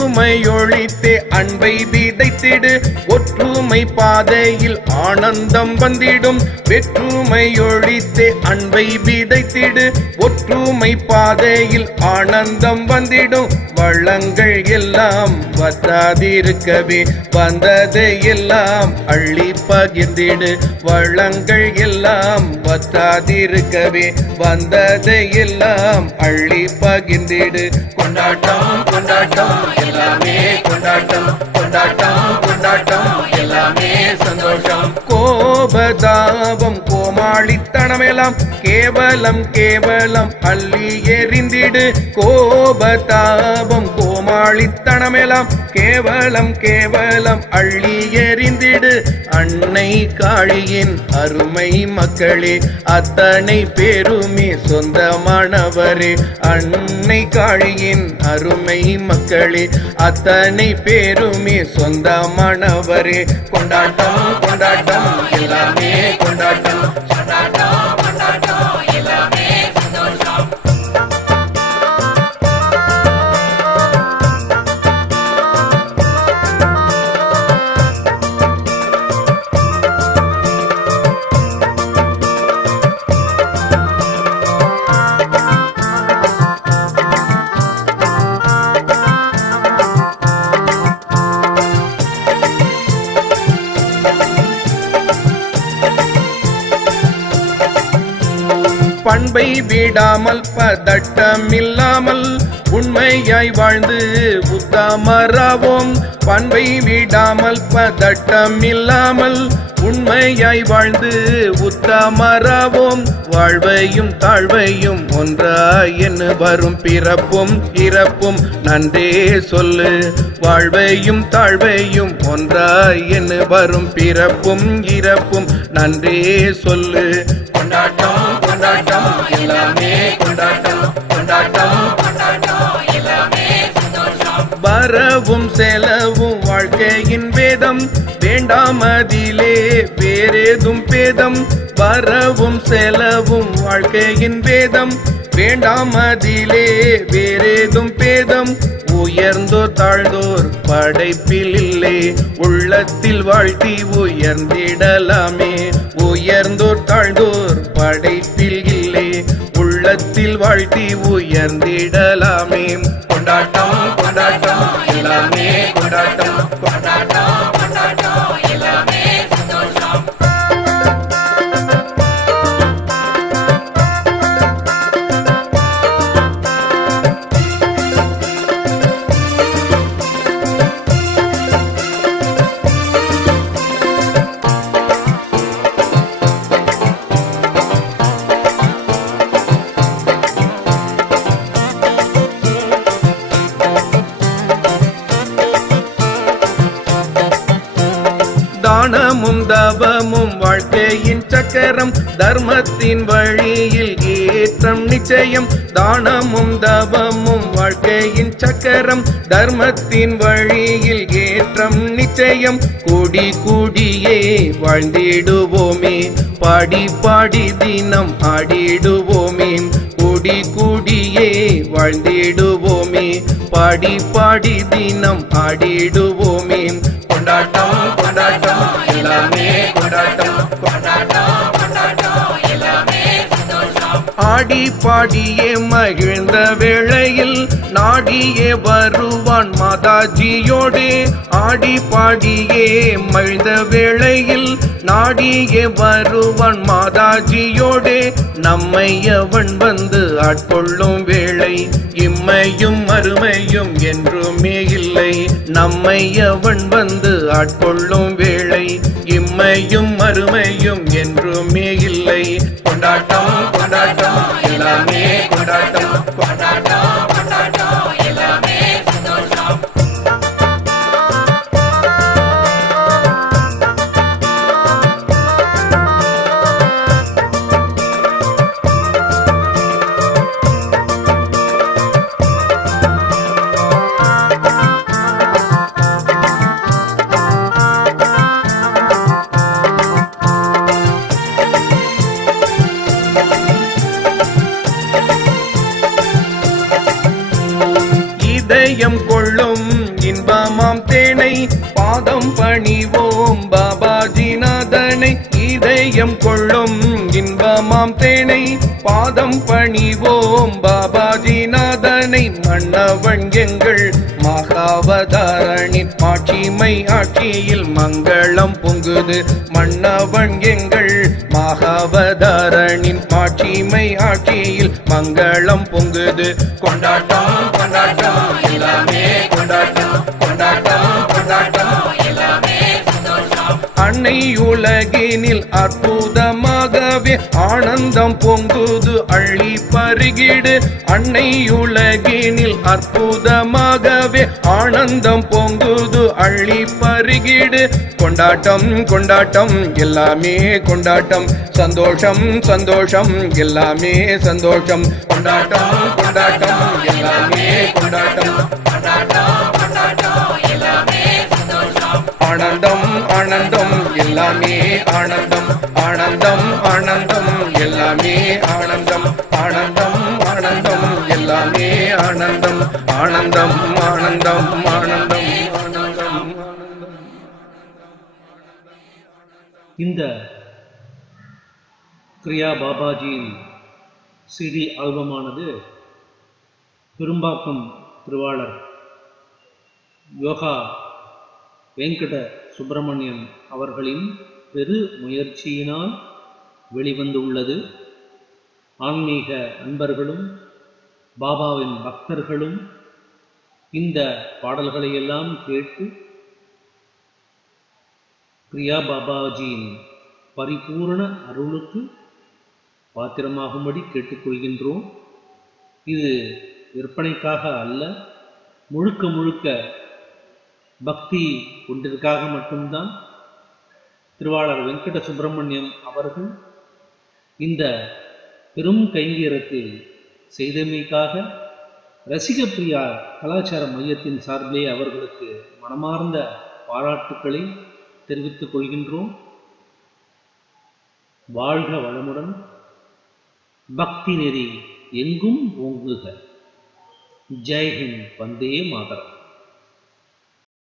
வேற்றுமை ஒழித்தே அன்பை விதைத்திடு ஒற்றுமை பாதையில் ஆனந்தம் வந்திடும் வேற்றுமை ஒழித்தே அன்பை விதைத்திடு ஒற்றுமை பாதையில் ஆனந்தம் வந்திடும் வளங்கள் எல்லாம் வற்றாதிருக்கவே வந்ததை எல்லாம் அள்ளி பகிர்ந்திடு வளங்கள் எல்லாம் வற்றாதிருக்கவே வந்ததை எல்லாம் அள்ளி பகிர்ந்திடு கொண்டாட்டம் கொண்டாட்டம் எல்லாமே கொண்டாட்டம் கொண்டாட்டம் கொண்டாட்டம் எல்லாமே சந்தோஷம் கோபதாபம் கோமாளித்தனமெல்லாம் கேவலம் கேவலம் அள்ளி எறிந்திடு கோபதாபம் கோமாளித்தனமெல்லாம் கேவலம் கேவலம் அள்ளி எறிந்திடு அன்னை காளியின் அருமை மக்களே அத்தனை பேருமே சொந்தமானவரே அன்னை காளியின் அருமை மக்களே அத்தனை பேருமே சொந்தமானவரே கொண்டாட்டம் கொண்டாட்டம் எல்லாமே கொண்டாட்டம் கொண்டாட்டம் கொண்டாட்டம் எல்லாமே சந்தோஷம் பண்பை விடாமல் பதட்டமில்லாமல் உண்மையாய் வாழ்ந்து உத்தமராவோம் பண்பை விடாமல் பதட்டமில்லாமல் உண்மையாய் வாழ்ந்து உத்தமராவோம் வாழ்வையும் தாழ்வையும் ஒன்றாய் என்று வரும் பிறப்பும் இறப்பும் நன்றே சொல்லு வாழ்வையும் தாழ்வையும் ஒன்றாய் என்று வரும் பிறப்பும் இறப்பும் நன்றே சொல்லு கொண்டாட்டம் கொண்டாட்டம் எல்லாமே கொண்டாட்டம் கொண்டாட்டம் கொண்டாட்டம் எல்லாமே சந்தோஷம் வரவும் செலவும் வாழ்க்கையின் வேதம் வேண்டாம் அதிலே வேறேதும் பேதம் வரவும் செலவும் வாழ்க்கையின் வேதம் வேண்டாம் அதிலே வேறேதும் பேதம் உயர்ந்தோர் தாழ்ந்தோர் படைப்பில் இல்லை உள்ளத்தில் வாழ்த்தி உயர்ந்திடலாமே உயர்ந்தோர் தாழ்ந்தோர் படைப்பில் இல்லை உள்ளத்தில் வாழ்த்தி உயர்ந்திடலாமே கொண்டாட்டம் கொண்டாட்டம் எல்லாமே கொண்டாட்டம் கொண்டாட்டம் கொண்டாட்டம் எல்லாமே சந்தோஷம் தானமும் தவமும் வாழ்க்கையின் சக்கரம் தர்மத்தின் வழியில் ஏற்றம் நிச்சயம் தானமும் தவமும் வாழ்க்கையின் சக்கரம் தர்மத்தின் வழியில் ஏற்றம் நிச்சயம் கூடி கூடியே வாழ்ந்திடுவோமே பாடி பாடி தினம் ஆடிடுவோமே கூடி கூடியே வாழ்ந்திடுவோமே பாடி பாடி தினம் ஆடிடுவோமே கொண்டாட்டம் கொண்டாட்டம் எல்லாமே கொண்டாட்டம் கொண்டாட்டம் கொண்டாட்டம் எல்லாமே சந்தோஷம் ஆடி பாடியே மகிழ்ந்த வேளையில் நாடியே வருவான் மாதாஜியோடே ஆடி பாடியே மகிழ்ந்த வேளையில் நாடியே வருவான் மாதாஜியோடே நம்மை அவன் வந்து ஆட்கொள்ளும் வேளை இம்மையும் மறுமையும் என்றுமே இல்லை நம்மை அவன் வந்து ஆட்கொள்ளும் வேளை இம்மையும் மறுமையும் என்றுமே இல்லை கொண்டாட்டம் கொண்டாட்டம் எல்லாமே கொண்டாட்டம் கொண்டாட்டம் கொண்டாட்டம் எல்லாமே சந்தோஷம் இதயம் கொள்ளும் இன்பமாம் தேனை பாதம் பணிவோம் பாபாஜி நாதனை இதயம் கொள்ளும் இன்பமாம் தேனை பாதம் பணிவோம் பாபாஜி நாதனை மன்னவன் எங்கள் மகாவதாரனின் ஆட்சிமை ஆட்சியில் மங்களம் பொங்குது மன்னவன் எங்கள் மகாவதாரனின் ஆட்சிமை ஆட்சியில் மங்களம் பொங்குது கொண்டாட்டம் கொண்டாட்டம் எல்லாமே கொண்டாட்டம் கொண்டாட்டம் கொண்டாட்டம் எல்லாமே சந்தோஷம் அன்னை உலகினில் அற்புதமாகவே ஆனந்தம் பொங்குது அள்ளி பருகிடு அன்னை உலகினில் அற்புதமாகவே ஆனந்தம் பொங்குது அள்ளி பருகிடு கொண்டாட்டம் கொண்டாட்டம் எல்லாமே கொண்டாட்டம் சந்தோஷம் சந்தோஷம் எல்லாமே சந்தோஷம் கொண்டாட்டம் கொண்டாட்டம் எல்லாமே கொண்டாட்டம் கொண்டாட்டம் கொண்டாட்டம் எல்லாமே சந்தோஷம் ஆனந்தம் ஆனந்தம் எல்லாமே ஆனந்தம் ஆனந்தம் ஆனந்தம் எல்லாமே ஆனந்தம் ஆனந்தம் ஆனந்தம் எல்லாமே ஆனந்தம் ஆனந்தம் ஆனந்தம் ஆனந்தம் ஆனந்தம் இந்த கிரியா பாபாஜியின் சிடி ஆல்பமானது பெரும்பாக்கம் திருவாளர் யோகா வெங்கட சுப்பிரமணியம் அவர்களின் பெரு முயற்சியினால் வெளிவந்துள்ளது. ஆன்மீக அன்பர்களும் பாபாவின் பக்தர்களும் இந்த பாடல்களை எல்லாம் கேட்டு கிரியா பாபாஜியின் பரிபூரண அருளுக்கு பாத்திரமாகும்படி கேட்டுக்கொள்கின்றோம். இது விற்பனைக்காக அல்ல, முழுக்க முழுக்க பக்தி ஒன்றிற்காக மட்டும்தான் திருவாளர் வெங்கட சுப்பிரமணியம் அவர்கள் இந்த பெரும் கைங்கரத்தை செய்தமைக்காக ரசிகப்பிரியா கலாச்சார மையத்தின் சார்பிலே அவர்களுக்கு மனமார்ந்த பாராட்டுக்களை தெரிவித்துக் கொள்கின்றோம். வாழ்க வளமுடன், பக்தி நெறி எங்கும் ஓங்குக. ஜெய் ஹிந்த், வந்தே மாதரம்.